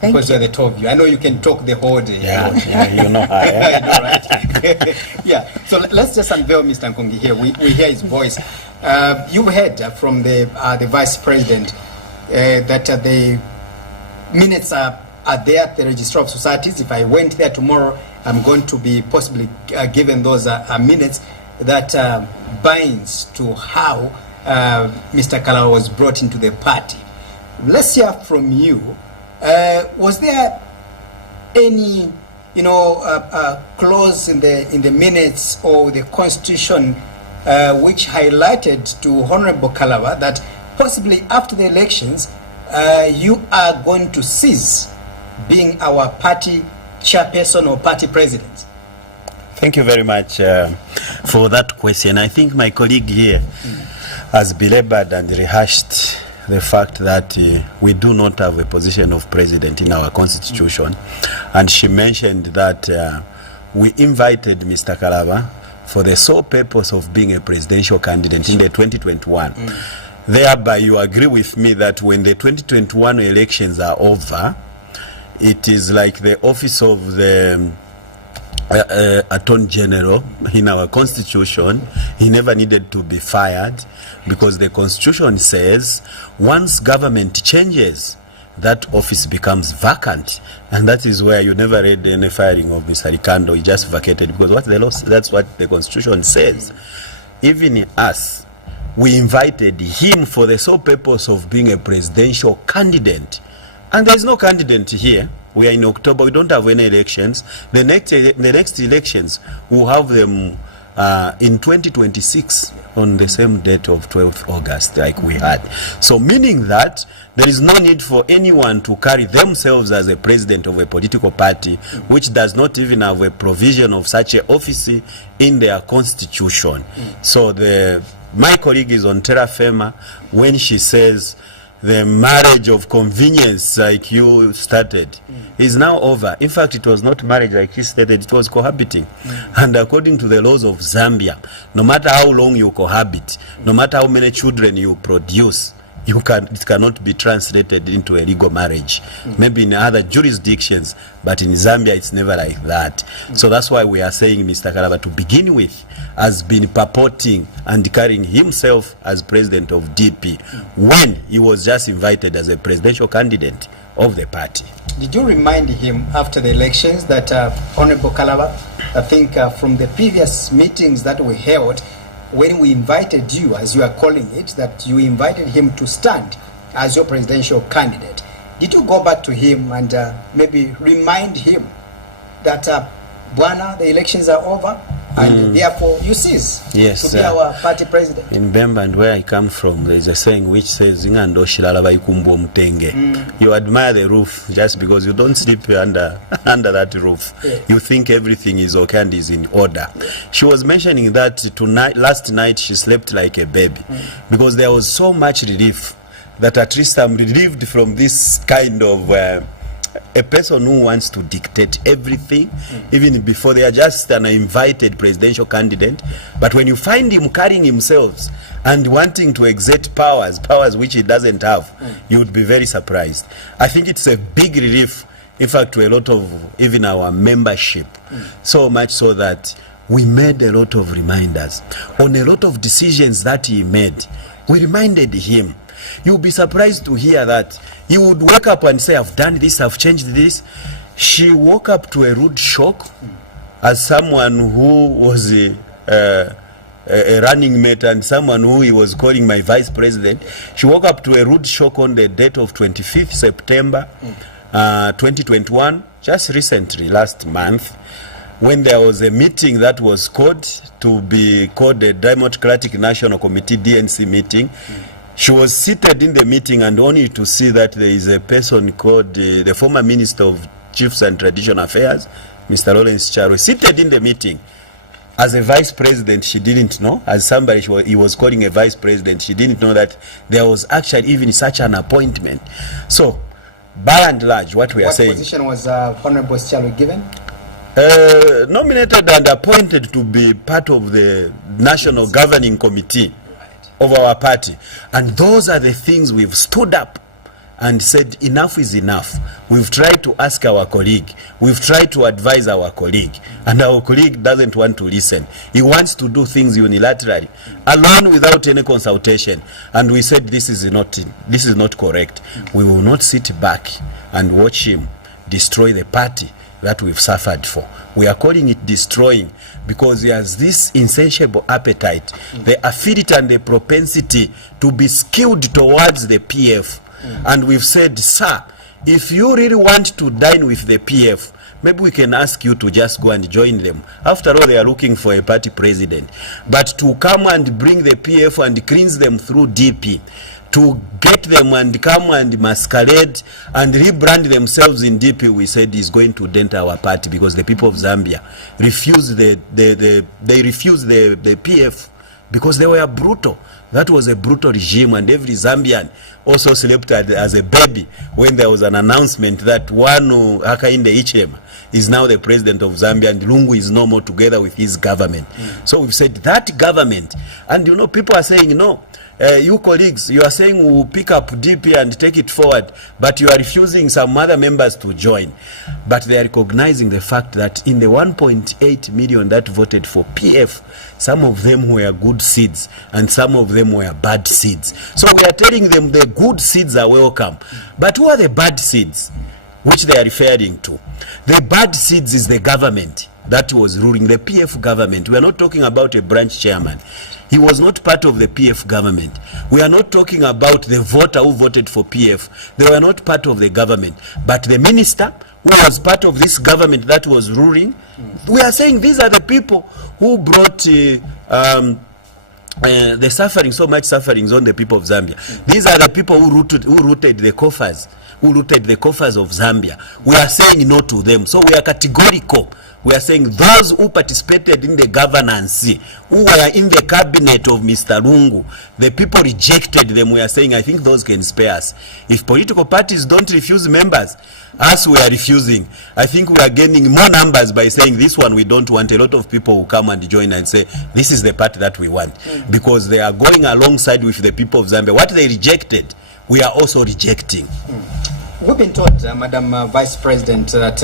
Thank Because you're the two of you. I know you can talk the whole day. Yeah, you know how I am. I know, right? Yeah. So let's just unveil Mr. Nkonge here. We hear his voice. You heard from the Vice President that the minutes are there at the Registrar of Societies. If I went there tomorrow, I'm going to be possibly given those minutes that binds to how Mr. Kalaba was brought into the party. Let's hear from you. Was there any, clause in the minutes or the Constitution which highlighted to Honorable Kalaba that possibly after the elections you are going to cease being our party chairperson or party president? Thank you very much for that question. I think my colleague here has belabored and rehashed the fact that we do not have a position of president in our constitution, and she mentioned that we invited Mr. Kalaba for the sole purpose of being a presidential candidate in the 2021. Thereby you agree with me that when the 2021 elections are over, it is like the office of the Attorney General in our constitution. He never needed to be fired, because the constitution says once government changes, that office becomes vacant. And that is where you never read any firing of Mr. Rikando. He just vacated, because what the law, that's what the constitution says. Even us, we invited him for the sole purpose of being a presidential candidate. And there is no candidate here. We are in October. We don't have any elections. The next elections, we'll have them in 2026 on the same date of 12th August like we had. So meaning that there is no need for anyone to carry themselves as a president of a political party which does not even have a provision of such an office in their constitution. So my colleague is on terra firma when she says the marriage of convenience, like you started, is now over. In fact, it was not marriage like you stated, it was cohabiting. And according to the laws of Zambia, no matter how long you cohabit, no matter how many children you produce, it cannot be translated into a legal marriage. Maybe in other jurisdictions, but in Zambia it's never like that. So that's why we are saying Mr. Kalaba, to begin with, has been purporting and carrying himself as president of DP when he was just invited as a presidential candidate of the party. Did you remind him after the elections that Honorable Kalaba, I think from the previous meetings that we held, when we invited you, as you are calling it, that you invited him to stand as your presidential candidate, did you go back to him and maybe remind him that Bwana, the elections are over and therefore you cease to be our party president? In Bemba, and where I come from, there is a saying which says, you admire the roof just because you don't sleep under that roof. You think everything is okay and is in order. She was mentioning that last night she slept like a baby because there was so much relief that at least I'm relieved from this kind of a person who wants to dictate everything, even before they are just an invited presidential candidate. But when you find him carrying himself and wanting to exert powers which he doesn't have, you would be very surprised. I think it's a big relief, in fact, to a lot of even our membership. So much so that we made a lot of reminders on a lot of decisions that he made. We reminded him. You'll be surprised to hear that he would wake up and say, I've done this, I've changed this. She woke up to a rude shock as someone who was a running mate and someone who he was calling my vice president. She woke up to a rude shock on the date of 25th September 2021, just recently, last month, when there was a meeting that was called to be called the Democratic National Committee, DNC meeting. She was seated in the meeting and only to see that there is a person called the former Minister of Chiefs and Traditional Affairs, Mr. Lawrence Charo, seated in the meeting. As a vice president, she didn't know. As somebody he was calling a vice president, she didn't know that there was actually even such an appointment. So, by and large, what we are saying... What position was Honorable Charo given? Nominated and appointed to be part of the National Governing Committee of our party. And those are the things we've stood up and said enough is enough. We've tried to ask our colleague, we've tried to advise our colleague, and our colleague doesn't want to listen. He wants to do things unilaterally, alone, without any consultation. And we said this is not correct. We will not sit back and watch him destroy the party that we've suffered for. We are calling it destroying because he has this insatiable appetite, the affinity and the propensity to be skewed towards the PF. And we've said, sir, if you really want to dine with the PF, maybe we can ask you to just go and join them. After all, they are looking for a party president. But to come and bring the PF and cleanse them through DP, to get them and come and masquerade and rebrand themselves in DP, we said is going to dent our party because the people of Zambia refused the PF because they were brutal. That was a brutal regime, and every Zambian also slept as a baby when there was an announcement that Wanu Hakainde Hichilema is now the president of Zambia and Lungu is no more together with his government. So we've said that government, and you know, people are saying no. You colleagues, you are saying we will pick up DP and take it forward, but you are refusing some other members to join. But they are recognizing the fact that in the 1.8 million that voted for PF, some of them were good seeds and some of them were bad seeds. So we are telling them the good seeds are welcome. But who are the bad seeds? which they are referring to. The bad seeds is the government that was ruling, the PF government. We are not talking about a branch chairman. He was not part of the PF government. We are not talking about the voter who voted for PF. They were not part of the government. But the minister who was part of this government that was ruling, we are saying these are the people who brought the suffering, so much sufferings on the people of Zambia. These are the people who rooted the coffers, of Zambia. We are saying no to them. So we are categorical. We are saying those who participated in the governance, who were in the cabinet of Mr. Lungu, the people rejected them. We are saying, I think those can spare us. If political parties don't refuse members, as we are refusing, I think we are gaining more numbers by saying this one we don't want. A lot of people will come and join and say, this is the party that we want. Because they are going alongside with the people of Zambia. What they rejected, we are also rejecting. We've been told, Madam Vice President, that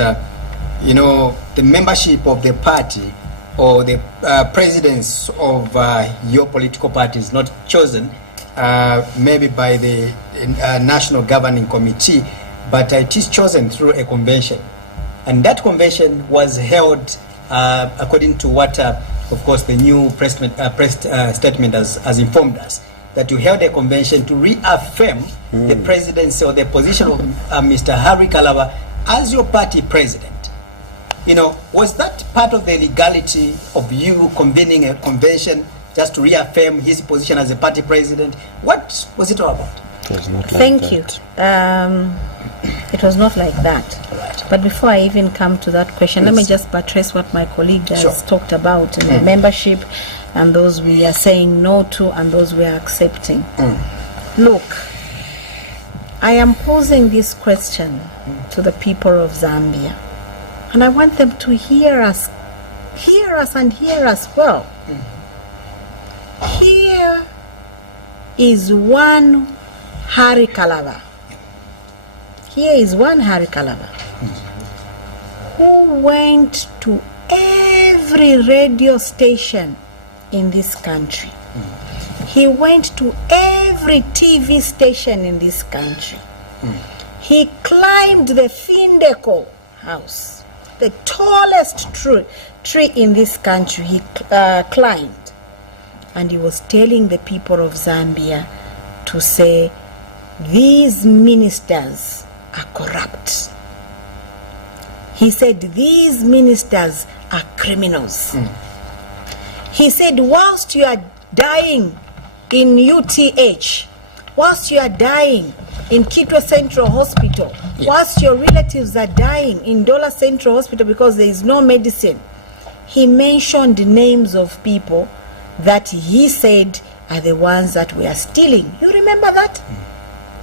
you know, the membership of the party or the presidents of your political party is not chosen maybe by the National Governing Committee, but it is chosen through a convention. And that convention was held according to what, of course, the new press statement has informed us, that you held a convention to reaffirm the presidency or the position of Mr. Harry Kalaba as your party president. You know, was that part of the legality of you convening a convention just to reaffirm his position as a party president? What was it all about? It was not like Thank that. you. It was not like that. Right. But before I even come to that question, let me just buttress what my colleague has talked about in the membership and those we are saying no to and those we are accepting. Look, I am posing this question to the people of Zambia. And I want them to hear us and hear us well. Here is one Harry Kalaba. Here is one Harry Kalaba who went to every radio station in this country. He went to every TV station in this country. He climbed the Findeco house, the tallest tree in this country. He climbed, and he was telling the people of Zambia to say, these ministers are corrupt. He said, these ministers are criminals. He said, whilst you are dying in UTH, whilst you are dying in Kitwe Central Hospital, whilst your relatives are dying in Dollar Central Hospital because there is no medicine, he mentioned names of people that he said are the ones that we are stealing. You remember that?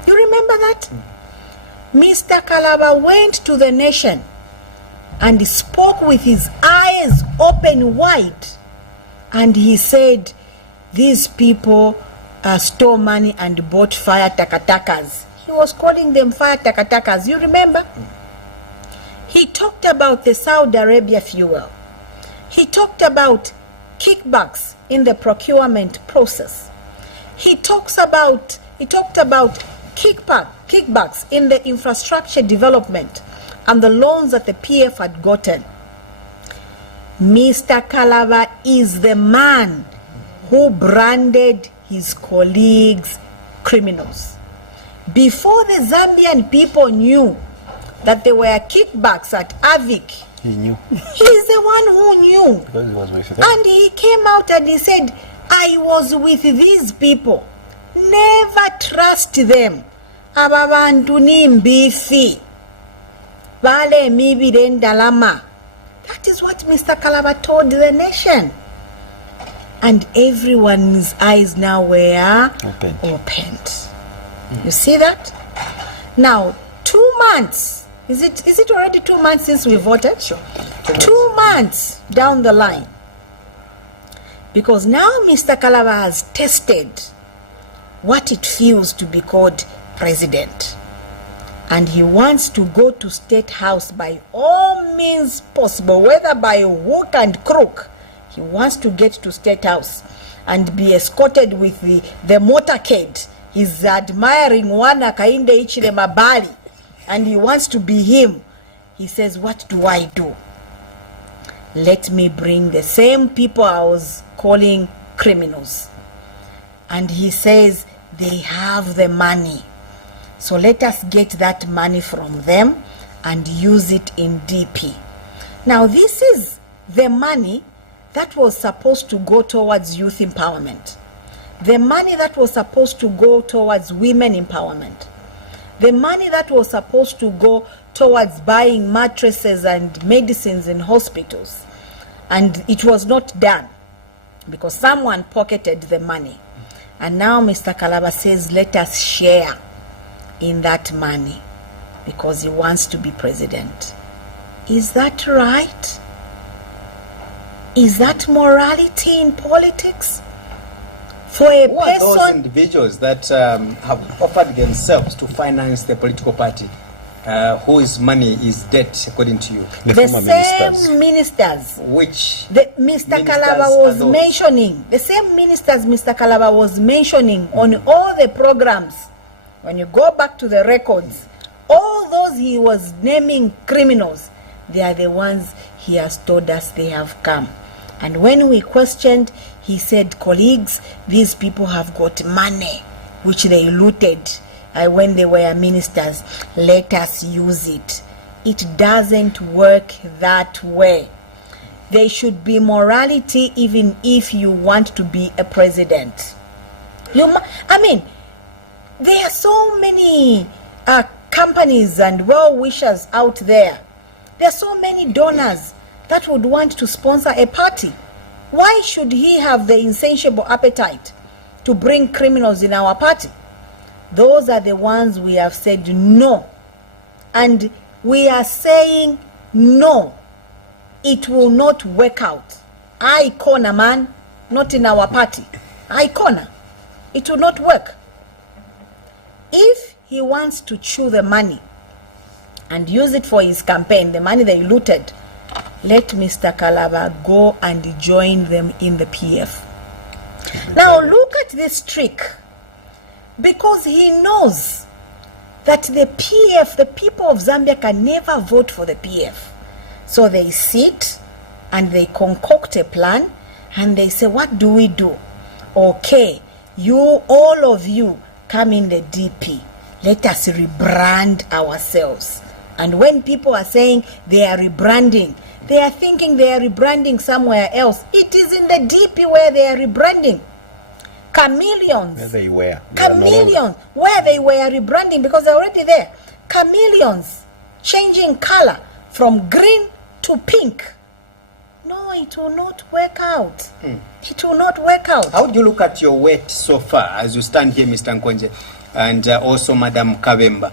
You remember that? Mr. Kalaba went to the nation and spoke with his eyes open wide, and he said, these people stole money and bought fire takatakas. He was calling them fire takatakas. You remember? He talked about the Saudi Arabia fuel. He talked about kickbacks in the procurement process. He talked about kickbacks in the infrastructure development and the loans that the PF had gotten. Mr. Kalaba is the man who branded his colleagues criminals. Before the Zambian people knew that there were kickbacks at AVIC, He knew. he's the one who knew. Because he was with them. And he came out and he said, I was with these people. Never trust them. Aba bantu ni mbifi. Bale mibire ndalama. That is what Mr. Kalaba told the nation. And everyone's eyes now were opened. You see that? Now, 2 months. Is it already 2 months since we voted? Sure. 2 months down the line. Because now Mr. Kalaba has tested what it feels to be called president. And he wants to go to State House by all means possible, whether by hook and crook. He wants to get to State House and be escorted with the motorcade. He's admiring one Akainde Ichile Mabali and he wants to be him. He says, what do I do? Let me bring the same people I was calling criminals. And he says, they have the money. So let us get that money from them and use it in DP. Now, this is the money that was supposed to go towards youth empowerment. The money that was supposed to go towards women empowerment. The money that was supposed to go towards buying mattresses and medicines in hospitals. And it was not done because someone pocketed the money. And now Mr. Kalaba says, let us share in that money because he wants to be president. Is that right? Is that morality in politics? For a Who are those person, individuals that have offered themselves to finance the political party whose money is debt, according to you? The the former same ministers. ministers Which Mr. ministers Kalaba are was those? mentioning, the same ministers Mr. Kalaba was mentioning on all the programs. When you go back to the records, all those he was naming criminals, they are the ones he has told us they have come. And when we questioned, he said, colleagues, these people have got money which they looted when they were ministers. Let us use it. It doesn't work that way. There should be morality even if you want to be a president. I mean, there are so many companies and well-wishers out there. There are so many donors that would want to sponsor a party. Why should he have the insatiable appetite to bring criminals in our party? Those are the ones we have said no. And we are saying no. It will not work out. I corner, man, not in our party. I corner. It will not work. If he wants to chew the money and use it for his campaign, the money they looted, let Mr. Kalaba go and join them in the PF. Now look at this trick. Because he knows that the PF, the people of Zambia, can never vote for the PF. So they sit and they concoct a plan and they say, what do we do? Okay, you, all of you, come in the DP. Let us rebrand ourselves. And when people are saying they are rebranding, they are thinking they are rebranding somewhere else. It is in the DP where they are rebranding. Chameleons. Where they were. Chameleons. Where they were rebranding because they're already there. Chameleons. Changing color from green to pink. No, it will not work out. It will not work out. How do you look at your weight so far as you stand here, Mr. Nkonge, and also Madam Kabemba?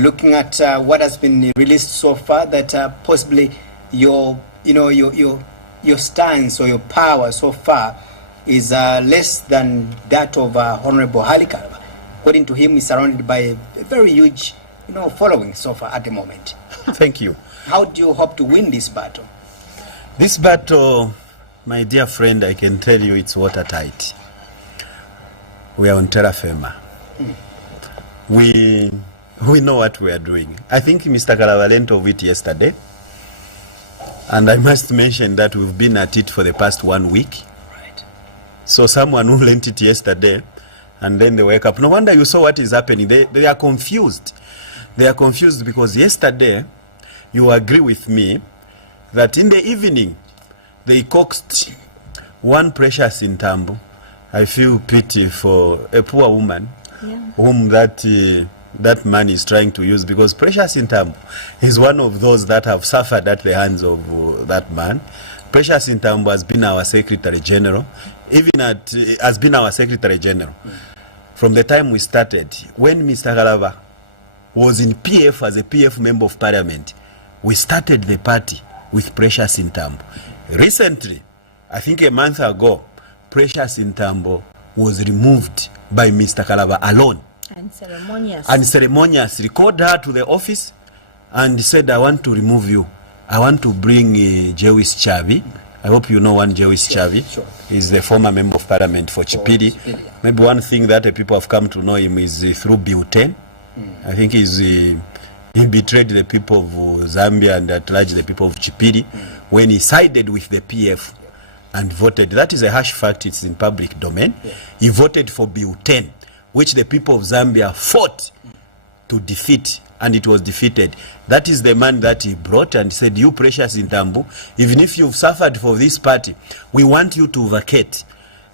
Looking at what has been released so far, that possibly your stance or your power so far is less than that of Honorable Hali Kalaba. According to him, he's surrounded by a very huge, following so far at the moment. Thank you. How do you hope to win this battle? This battle, my dear friend, I can tell you it's watertight. We are on terra firma. We know what we are doing. I think Mr. Kalaba learned of it yesterday. And I must mention that we've been at it for the past 1 week. Right. So someone who learned it yesterday, and then they wake up. No wonder you saw what is happening. They are confused. They are confused because yesterday, you agree with me that in the evening, they coaxed one Precious Ntambu. I feel pity for a poor woman whom that man is trying to use, because Precious Ntambu is one of those that have suffered at the hands of that man. Precious Ntambu has been our Secretary General, has been our Secretary General from the time we started. When Mr. Kalaba was in PF as a PF Member of Parliament, we started the party with Precious Ntambu. Recently, I think a month ago, Precious Ntambu was removed by Mr. Kalaba alone. And ceremoniously called her to the office and said, I want to remove you. I want to bring Jewis Chavi. I hope you know one Jewis Chavi. Sure. He's the former Member of Parliament for Chipiri. Maybe one thing that people have come to know him is through Buten. I think he's He betrayed the people of Zambia and at large the people of Chipiri when he sided with the PF and voted. That is a harsh fact. It's in public domain. He voted for Bill 10, which the people of Zambia fought to defeat, and it was defeated. That is the man that he brought and said, you Precious Ntambu, even if you've suffered for this party, we want you to vacate.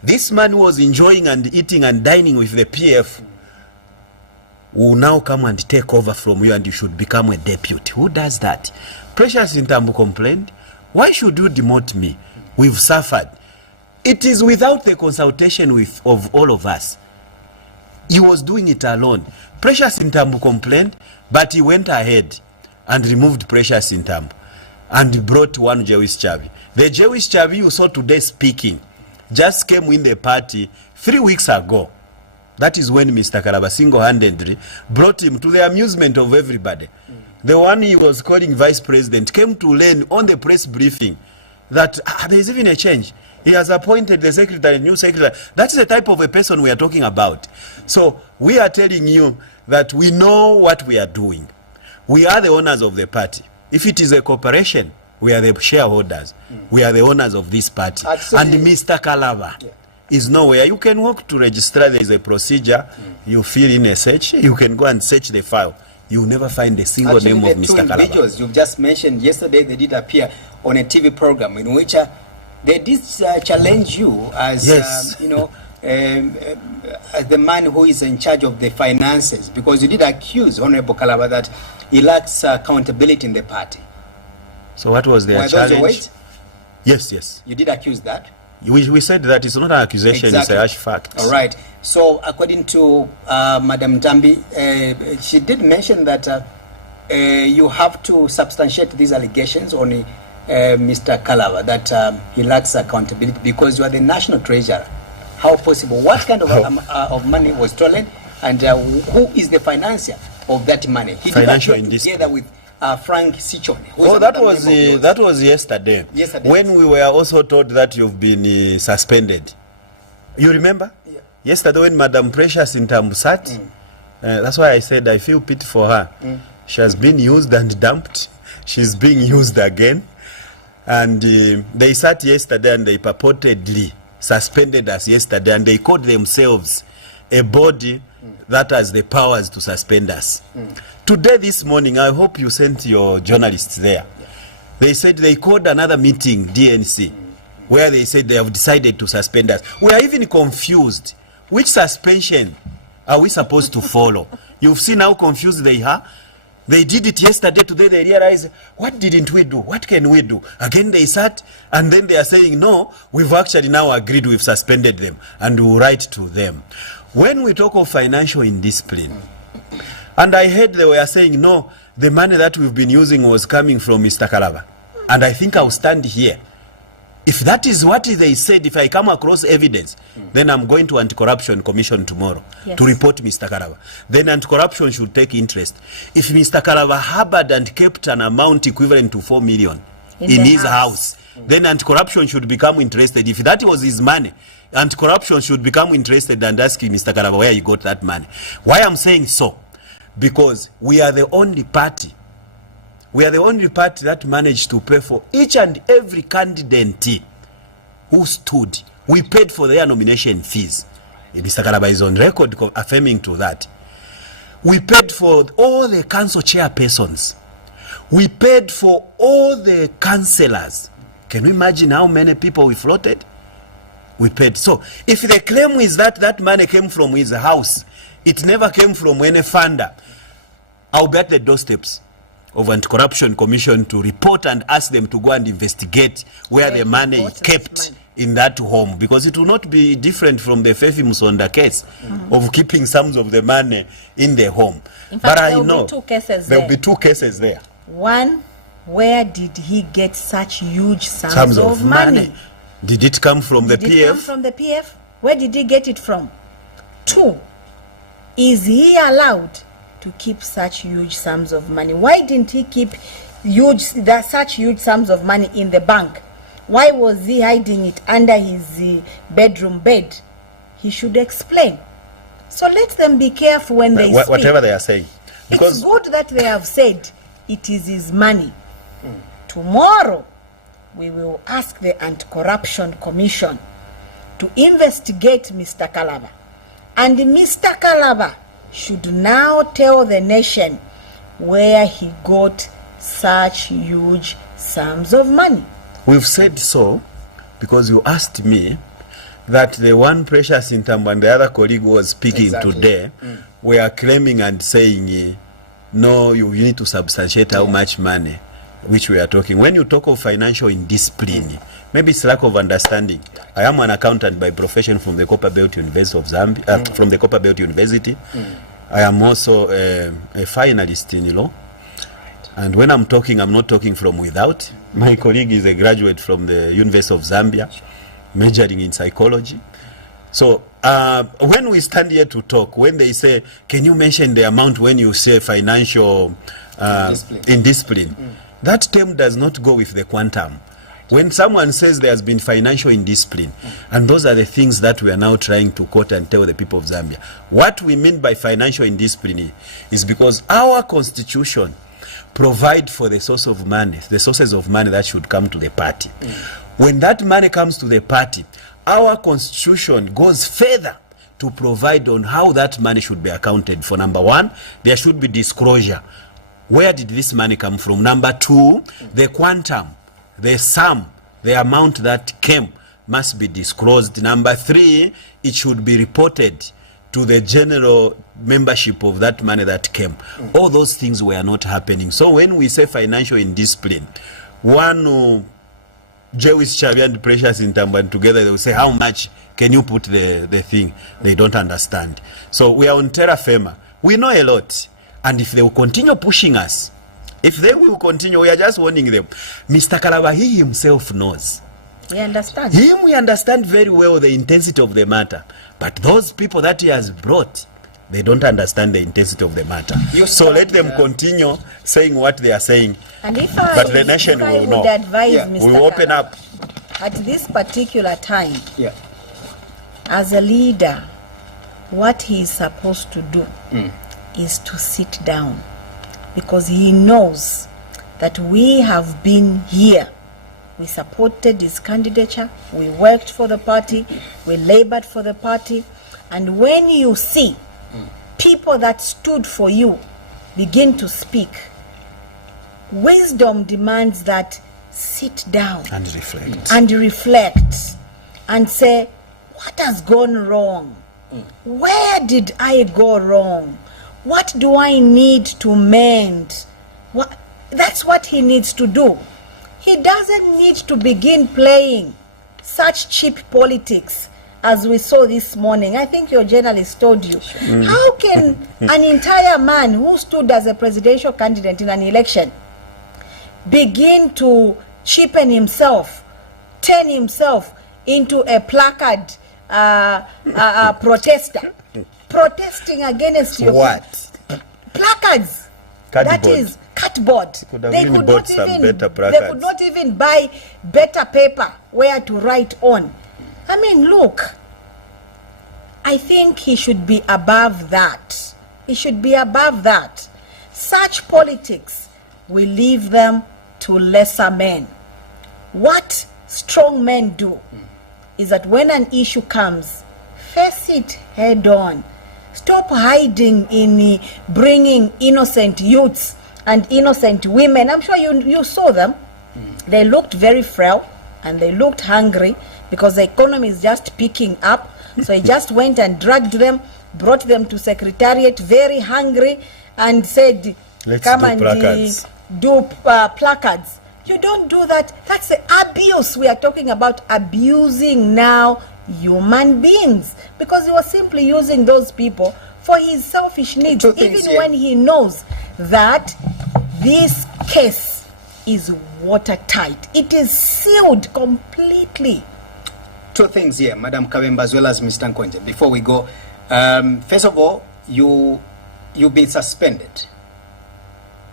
This man who was enjoying and eating and dining with the PF will now come and take over from you, and you should become a deputy. Who does that? Precious Ntambu complained, why should you demote me? We've suffered. It is without the consultation of all of us. He was doing it alone. Precious Ntambu complained, but he went ahead and removed Precious Ntambu and brought one Jewish Chavi. The Jewish Chavi you saw today speaking just came in the party 3 weeks ago. That is when Mr. Kalaba single-handedly brought him to the amusement of everybody. The one he was calling vice president came to learn on the press briefing that there is even a change. He has appointed the secretary, new secretary. That's the type of a person we are talking about. So we are telling you that we know what we are doing. We are the owners of the party. If it is a corporation, we are the shareholders. We are the owners of this party. And Mr. Kalaba is nowhere. You can walk to register. There is a procedure. You fill in a search. You can go and search the file. You will never find a single name of Mr. Kalaba. Individuals you've just mentioned yesterday, they did appear on a TV program in which they did challenge you as as the man who is in charge of the finances, because you did accuse Honorable Kalaba that he lacks accountability in the party. So what was their challenge? Yes. You did accuse that. We said that it's not an accusation, exactly. It's a harsh fact. All right. So according to Madam Tambi, she did mention that you have to substantiate these allegations on Mr. Kalaba, that he lacks accountability because you are the national treasurer. How possible? What kind of money was stolen, and who is the financier of that money? He Financial did that together with Frank Sichone. Oh, that was yesterday. When we were also told that you've been suspended. You remember? Yeah. Yesterday when Madam Precious Ntambu sat, that's why I said I feel pity for her. She has been used and dumped. She's being used again. And they sat yesterday and they purportedly suspended us yesterday, and they called themselves a body that has the powers to suspend us. Today, this morning, I hope you sent your journalists there. They said they called another meeting, DNC, where they said they have decided to suspend us. We are even confused. Which suspension are we supposed to follow? You've seen how confused they are. They did it yesterday. Today they realize, what didn't we do? What can we do? Again they sat, and then they are saying, no, we've actually now agreed, we've suspended them, and we'll write to them. When we talk of financial indiscipline, and I heard they were saying, no, the money that we've been using was coming from Mr. Kalaba. And I think I'll stand here. If that is what they said, if I come across evidence, then I'm going to Anti-Corruption Commission tomorrow to report Mr. Kalaba. Then Anti-Corruption should take interest. If Mr. Kalaba harbored and kept an amount equivalent to 4 million in his house, then Anti-Corruption should become interested. If that was his money, Anti-Corruption should become interested and ask Mr. Kalaba where he got that money. Why I'm saying so? Because we are the only party. We are the only party that managed to pay for each and every candidate who stood. We paid for their nomination fees. Mr. Kalaba is on record affirming to that. We paid for all the council chairpersons. We paid for all the councillors. Can you imagine how many people we floated? We paid. So if the claim is that that money came from his house, it never came from any funder, I'll be at the doorsteps of Anti-Corruption Commission to report and ask them to go and investigate where the money is kept in that home, because it will not be different from the Fefi Musonda case of keeping some of the money in the home. In fact, but I know there will be two cases there. One, where did he get such huge sums of money? Did it come from the PF? Did it come from the PF? Where did he get it from? Two, is he allowed to keep such huge sums of money? Why didn't he keep such huge sums of money in the bank? Why was he hiding it under his bedroom bed? He should explain. So let them be careful when they speak. Whatever they are saying. It's good that they have said it is his money. Tomorrow, we will ask the Anti-Corruption Commission to investigate Mr. Kalaba. And Mr. Kalaba should now tell the nation where he got such huge sums of money. We've said so because you asked me that the one Precious Intambo and the other colleague was speaking today were claiming and saying, no, you need to substantiate how much money, which we are talking. When you talk of financial indiscipline, maybe it's lack of understanding. I am an accountant by profession from the Copperbelt University of Zambia, from the Copperbelt University. I am also a finalist in law. And when I'm talking, I'm not talking from without. My colleague is a graduate from the University of Zambia, majoring in psychology. So when we stand here to talk, when they say, can you mention the amount when you say financial indiscipline? That term does not go with the quantum. When someone says there has been financial indiscipline, and those are the things that we are now trying to quote and tell the people of Zambia. What we mean by financial indiscipline is because our constitution provide for the source of money, the sources of money that should come to the party. When that money comes to the party, our constitution goes further to provide on how that money should be accounted for. Number one, there should be disclosure. Where did this money come from? Number two, the quantum, the sum, the amount that came must be disclosed. Number three, it should be reported to the general membership of that money that came. All those things were not happening. So when we say financial indiscipline, one Jewish Chavi and Precious Intambo together, they will say, how much can you put the thing? They don't understand. So we are on terra firma. We know a lot. And if they will continue pushing us, if they will continue, we are just warning them. Mr. Kalaba, he himself knows. He understands. We understand very well the intensity of the matter. But those people that he has brought, they don't understand the intensity of the matter. So let them continue saying what they are saying. And but the nation will know. Advise Mr. We will open up. At this particular time, as a leader, what he is supposed to do is to sit down, because he knows that we have been here. We supported his candidature, we worked for the party, we labored for the party, and when you see people that stood for you begin to speak, wisdom demands that sit down and reflect and say, what has gone wrong? Where did I go wrong? What do I need to mend? That's what he needs to do. He doesn't need to begin playing such cheap politics as we saw this morning. I think your journalist told you. How can an entire man who stood as a presidential candidate in an election begin to cheapen himself, turn himself into a placard protester, protesting against your placards? Cardboard. That is cardboard. They could not even buy better paper where to write on. I mean, look, I think he should be above that. He should be above that. Such politics, we leave them to lesser men. What strong men do is that when an issue comes, face it head on. Stop hiding in bringing innocent youths and innocent women. I'm sure you saw them. They looked very frail and they looked hungry because the economy is just picking up. So he just went and dragged them, brought them to secretariat very hungry and said, come and do placards. You don't do that. That's the abuse. We are talking about abusing now human beings, because he was simply using those people for his selfish needs, when he knows that this case is watertight. It is sealed completely. Two things here, Madam Kabemba as well as Mr. Nkonge, before we go. First of all, you've been suspended.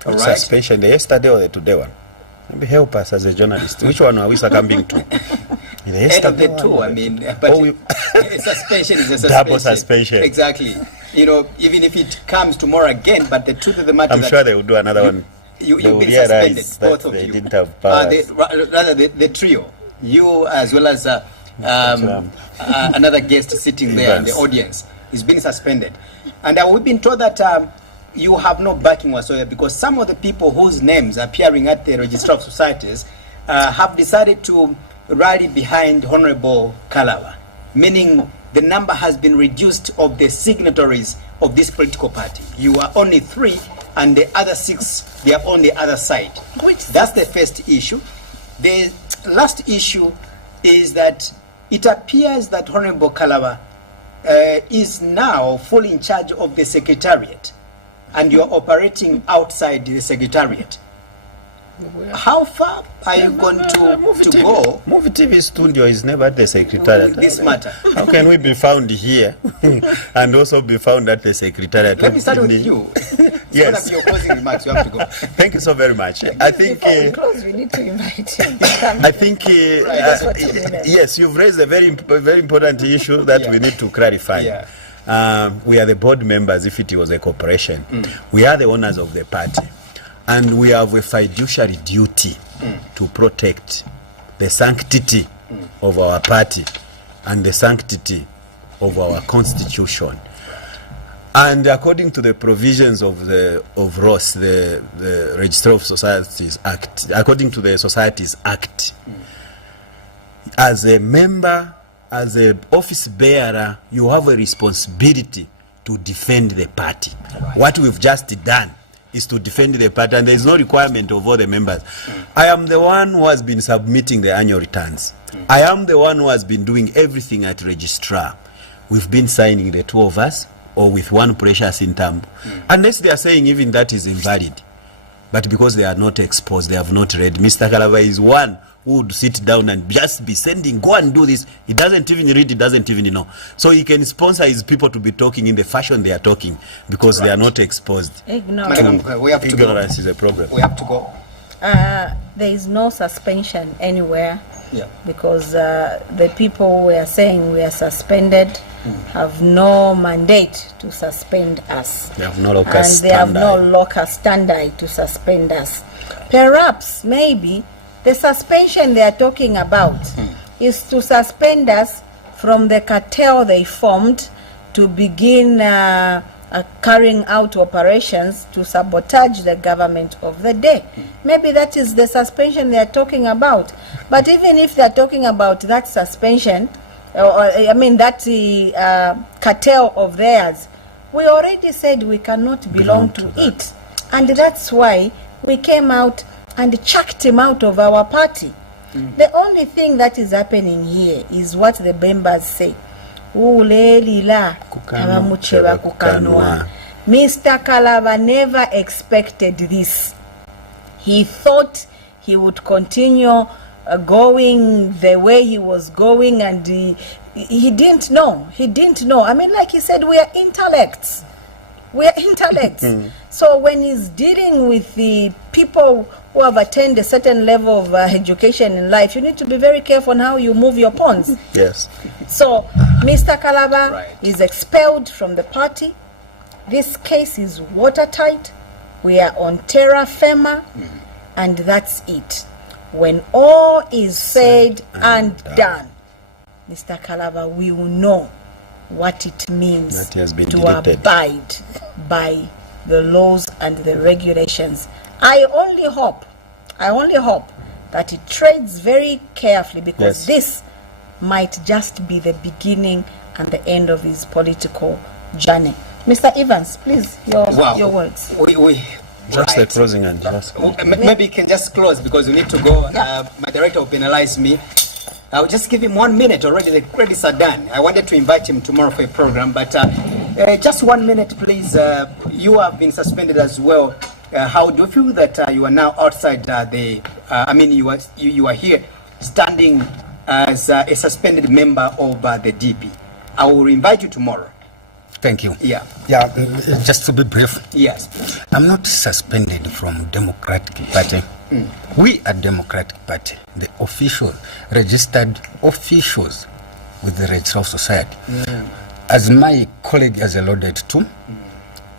Suspension, the yesterday or the today one? Maybe help us as a journalist. Which one are we succumbing to? End of the two, I mean, but suspension is a suspension. Double suspension. Exactly. You know, even if it comes tomorrow again, but the truth of the matter I'm is sure they will do another one. You've will been suspended, realize both that of they you. didn't have powers. Rather, the trio, you as well as another guest sitting there in the audience, is being suspended. And we've been told that you have no backing whatsoever, because some of the people whose names are appearing at the Register of Societies have decided to rally behind Honorable Kalaba, meaning the number has been reduced of the signatories of this political party. You are only 3, and the other 6, they are on the other side. That's the first issue. The last issue is that it appears that Honorable Kalaba is now fully in charge of the secretariat, and you are operating outside the secretariat. How far are you going to go? Muvi TV studio is never at the secretariat. This matter. How can we be found here and also be found at the secretariat? Let me start with you. Yes. Your closing remarks, you have to go. Thank you so very much. I think. Before we close, we need to invite him. I think. Yes, you've raised a very important issue that we need to clarify. Yeah. We are the board members. If it was a corporation, we are the owners of the party. And we have a fiduciary duty to protect the sanctity of our party and the sanctity of our constitution. And according to the provisions of ROS, the Register of Societies Act, according to the Societies Act, as a member, as an office bearer, you have a responsibility to defend the party. Right. What we've just done is to defend the party, and there is no requirement of all the members. I am the one who has been submitting the annual returns. I am the one who has been doing everything at registrar. We've been signing, the 2 of us, or with one precious in term. Unless they are saying even that is invalid. But because they are not exposed, they have not read. Mr. Kalaba is one who would sit down and just be sending, go and do this. He doesn't even read, he doesn't even know. So he can sponsor his people to be talking in the fashion they are talking, because they are not exposed. Madam, we have to Ignorance go. is a problem. We have to go. There is no suspension anywhere, because the people we are saying we are suspended have no mandate to suspend us. They have no locus and they have no locus standi to suspend us. Perhaps, maybe, the suspension they are talking about is to suspend us from the cartel they formed to begin carrying out operations to sabotage the government of the day. Maybe that is the suspension they are talking about. But even if they are talking about that suspension, that cartel of theirs, we already said we cannot belong to it. And that's why we came out and chucked him out of our party. The only thing that is happening here is what the members say. Mr. Kalaba never expected this. He thought he would continue going the way he was going, and he didn't know. He didn't know. I mean, like he said, we are intellects. We are intellects. So when he's dealing with the people who have attained a certain level of education in life, you need to be very careful on how you move your pawns. Yes. So Mr. Kalaba is expelled from the party. This case is watertight. We are on terra firma, and that's it. When all is said and done, Mr. Kalaba will know what it means to abide by the laws and the regulations. I only hope that he trades very carefully, because this might just be the beginning and the end of his political journey. Mr. Evans, please, your words. Just the closing and just maybe you can just close, because we need to go. My director will penalize me. I'll just give him 1 minute. Already the credits are done. I wanted to invite him tomorrow for a program, but just 1 minute, please. You have been suspended as well. How do you feel that you are now outside you are here standing as a suspended member of the DP? I will invite you tomorrow. Thank you. Yeah. Yeah, just to be brief. Yes. I'm not suspended from Democratic Party. We are Democratic Party, the official, registered officials with the Registrar of Society. As my colleague has alluded to,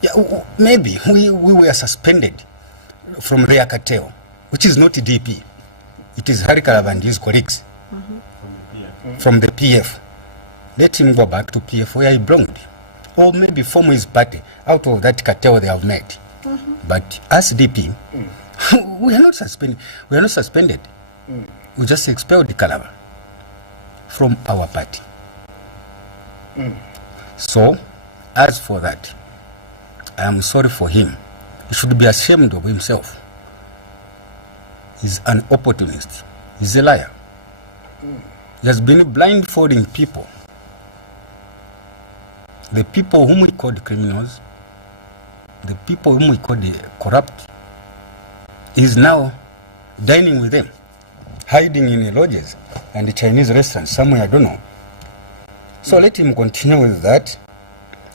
yeah, maybe we were suspended from Rea Cartel, which is not DP. It is Harry Kalaba and his colleagues from the PF. Let him go back to PF where he belonged. Or maybe form his party out of that cartel they have made. But as DP, we are not suspended. We are not suspended. We just expelled Kalaba from our party. So, as for that, I am sorry for him. He should be ashamed of himself. He's an opportunist. He's a liar. He has been blindfolding people. The people whom we called criminals, the people whom we called corrupt, is now dining with them, hiding in the lodges and the Chinese restaurants somewhere, I don't know. So let him continue with that.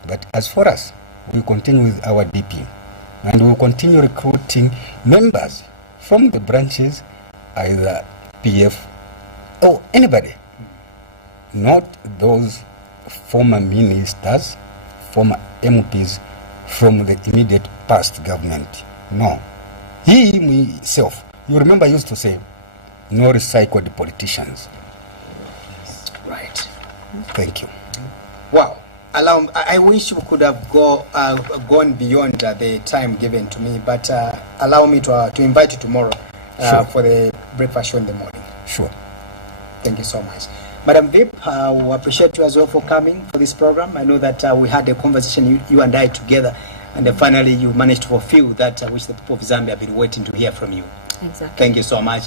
But as for us, we continue with our DP. And we will continue recruiting members from the branches, either PF or anybody. Not those former ministers, former MPs from the immediate past government. No. He himself, you remember, used to say, no recycled politicians. Right. Thank you. Wow. I wish we could have gone beyond the time given to me, but allow me to invite you tomorrow for the breakfast show in the morning. Sure. Thank you so much. Madam Vip, we appreciate you as well for coming for this program. I know that we had a conversation, you and I together, and finally you managed to fulfill that which the people of Zambia have been waiting to hear from you. Exactly. Thank you so much.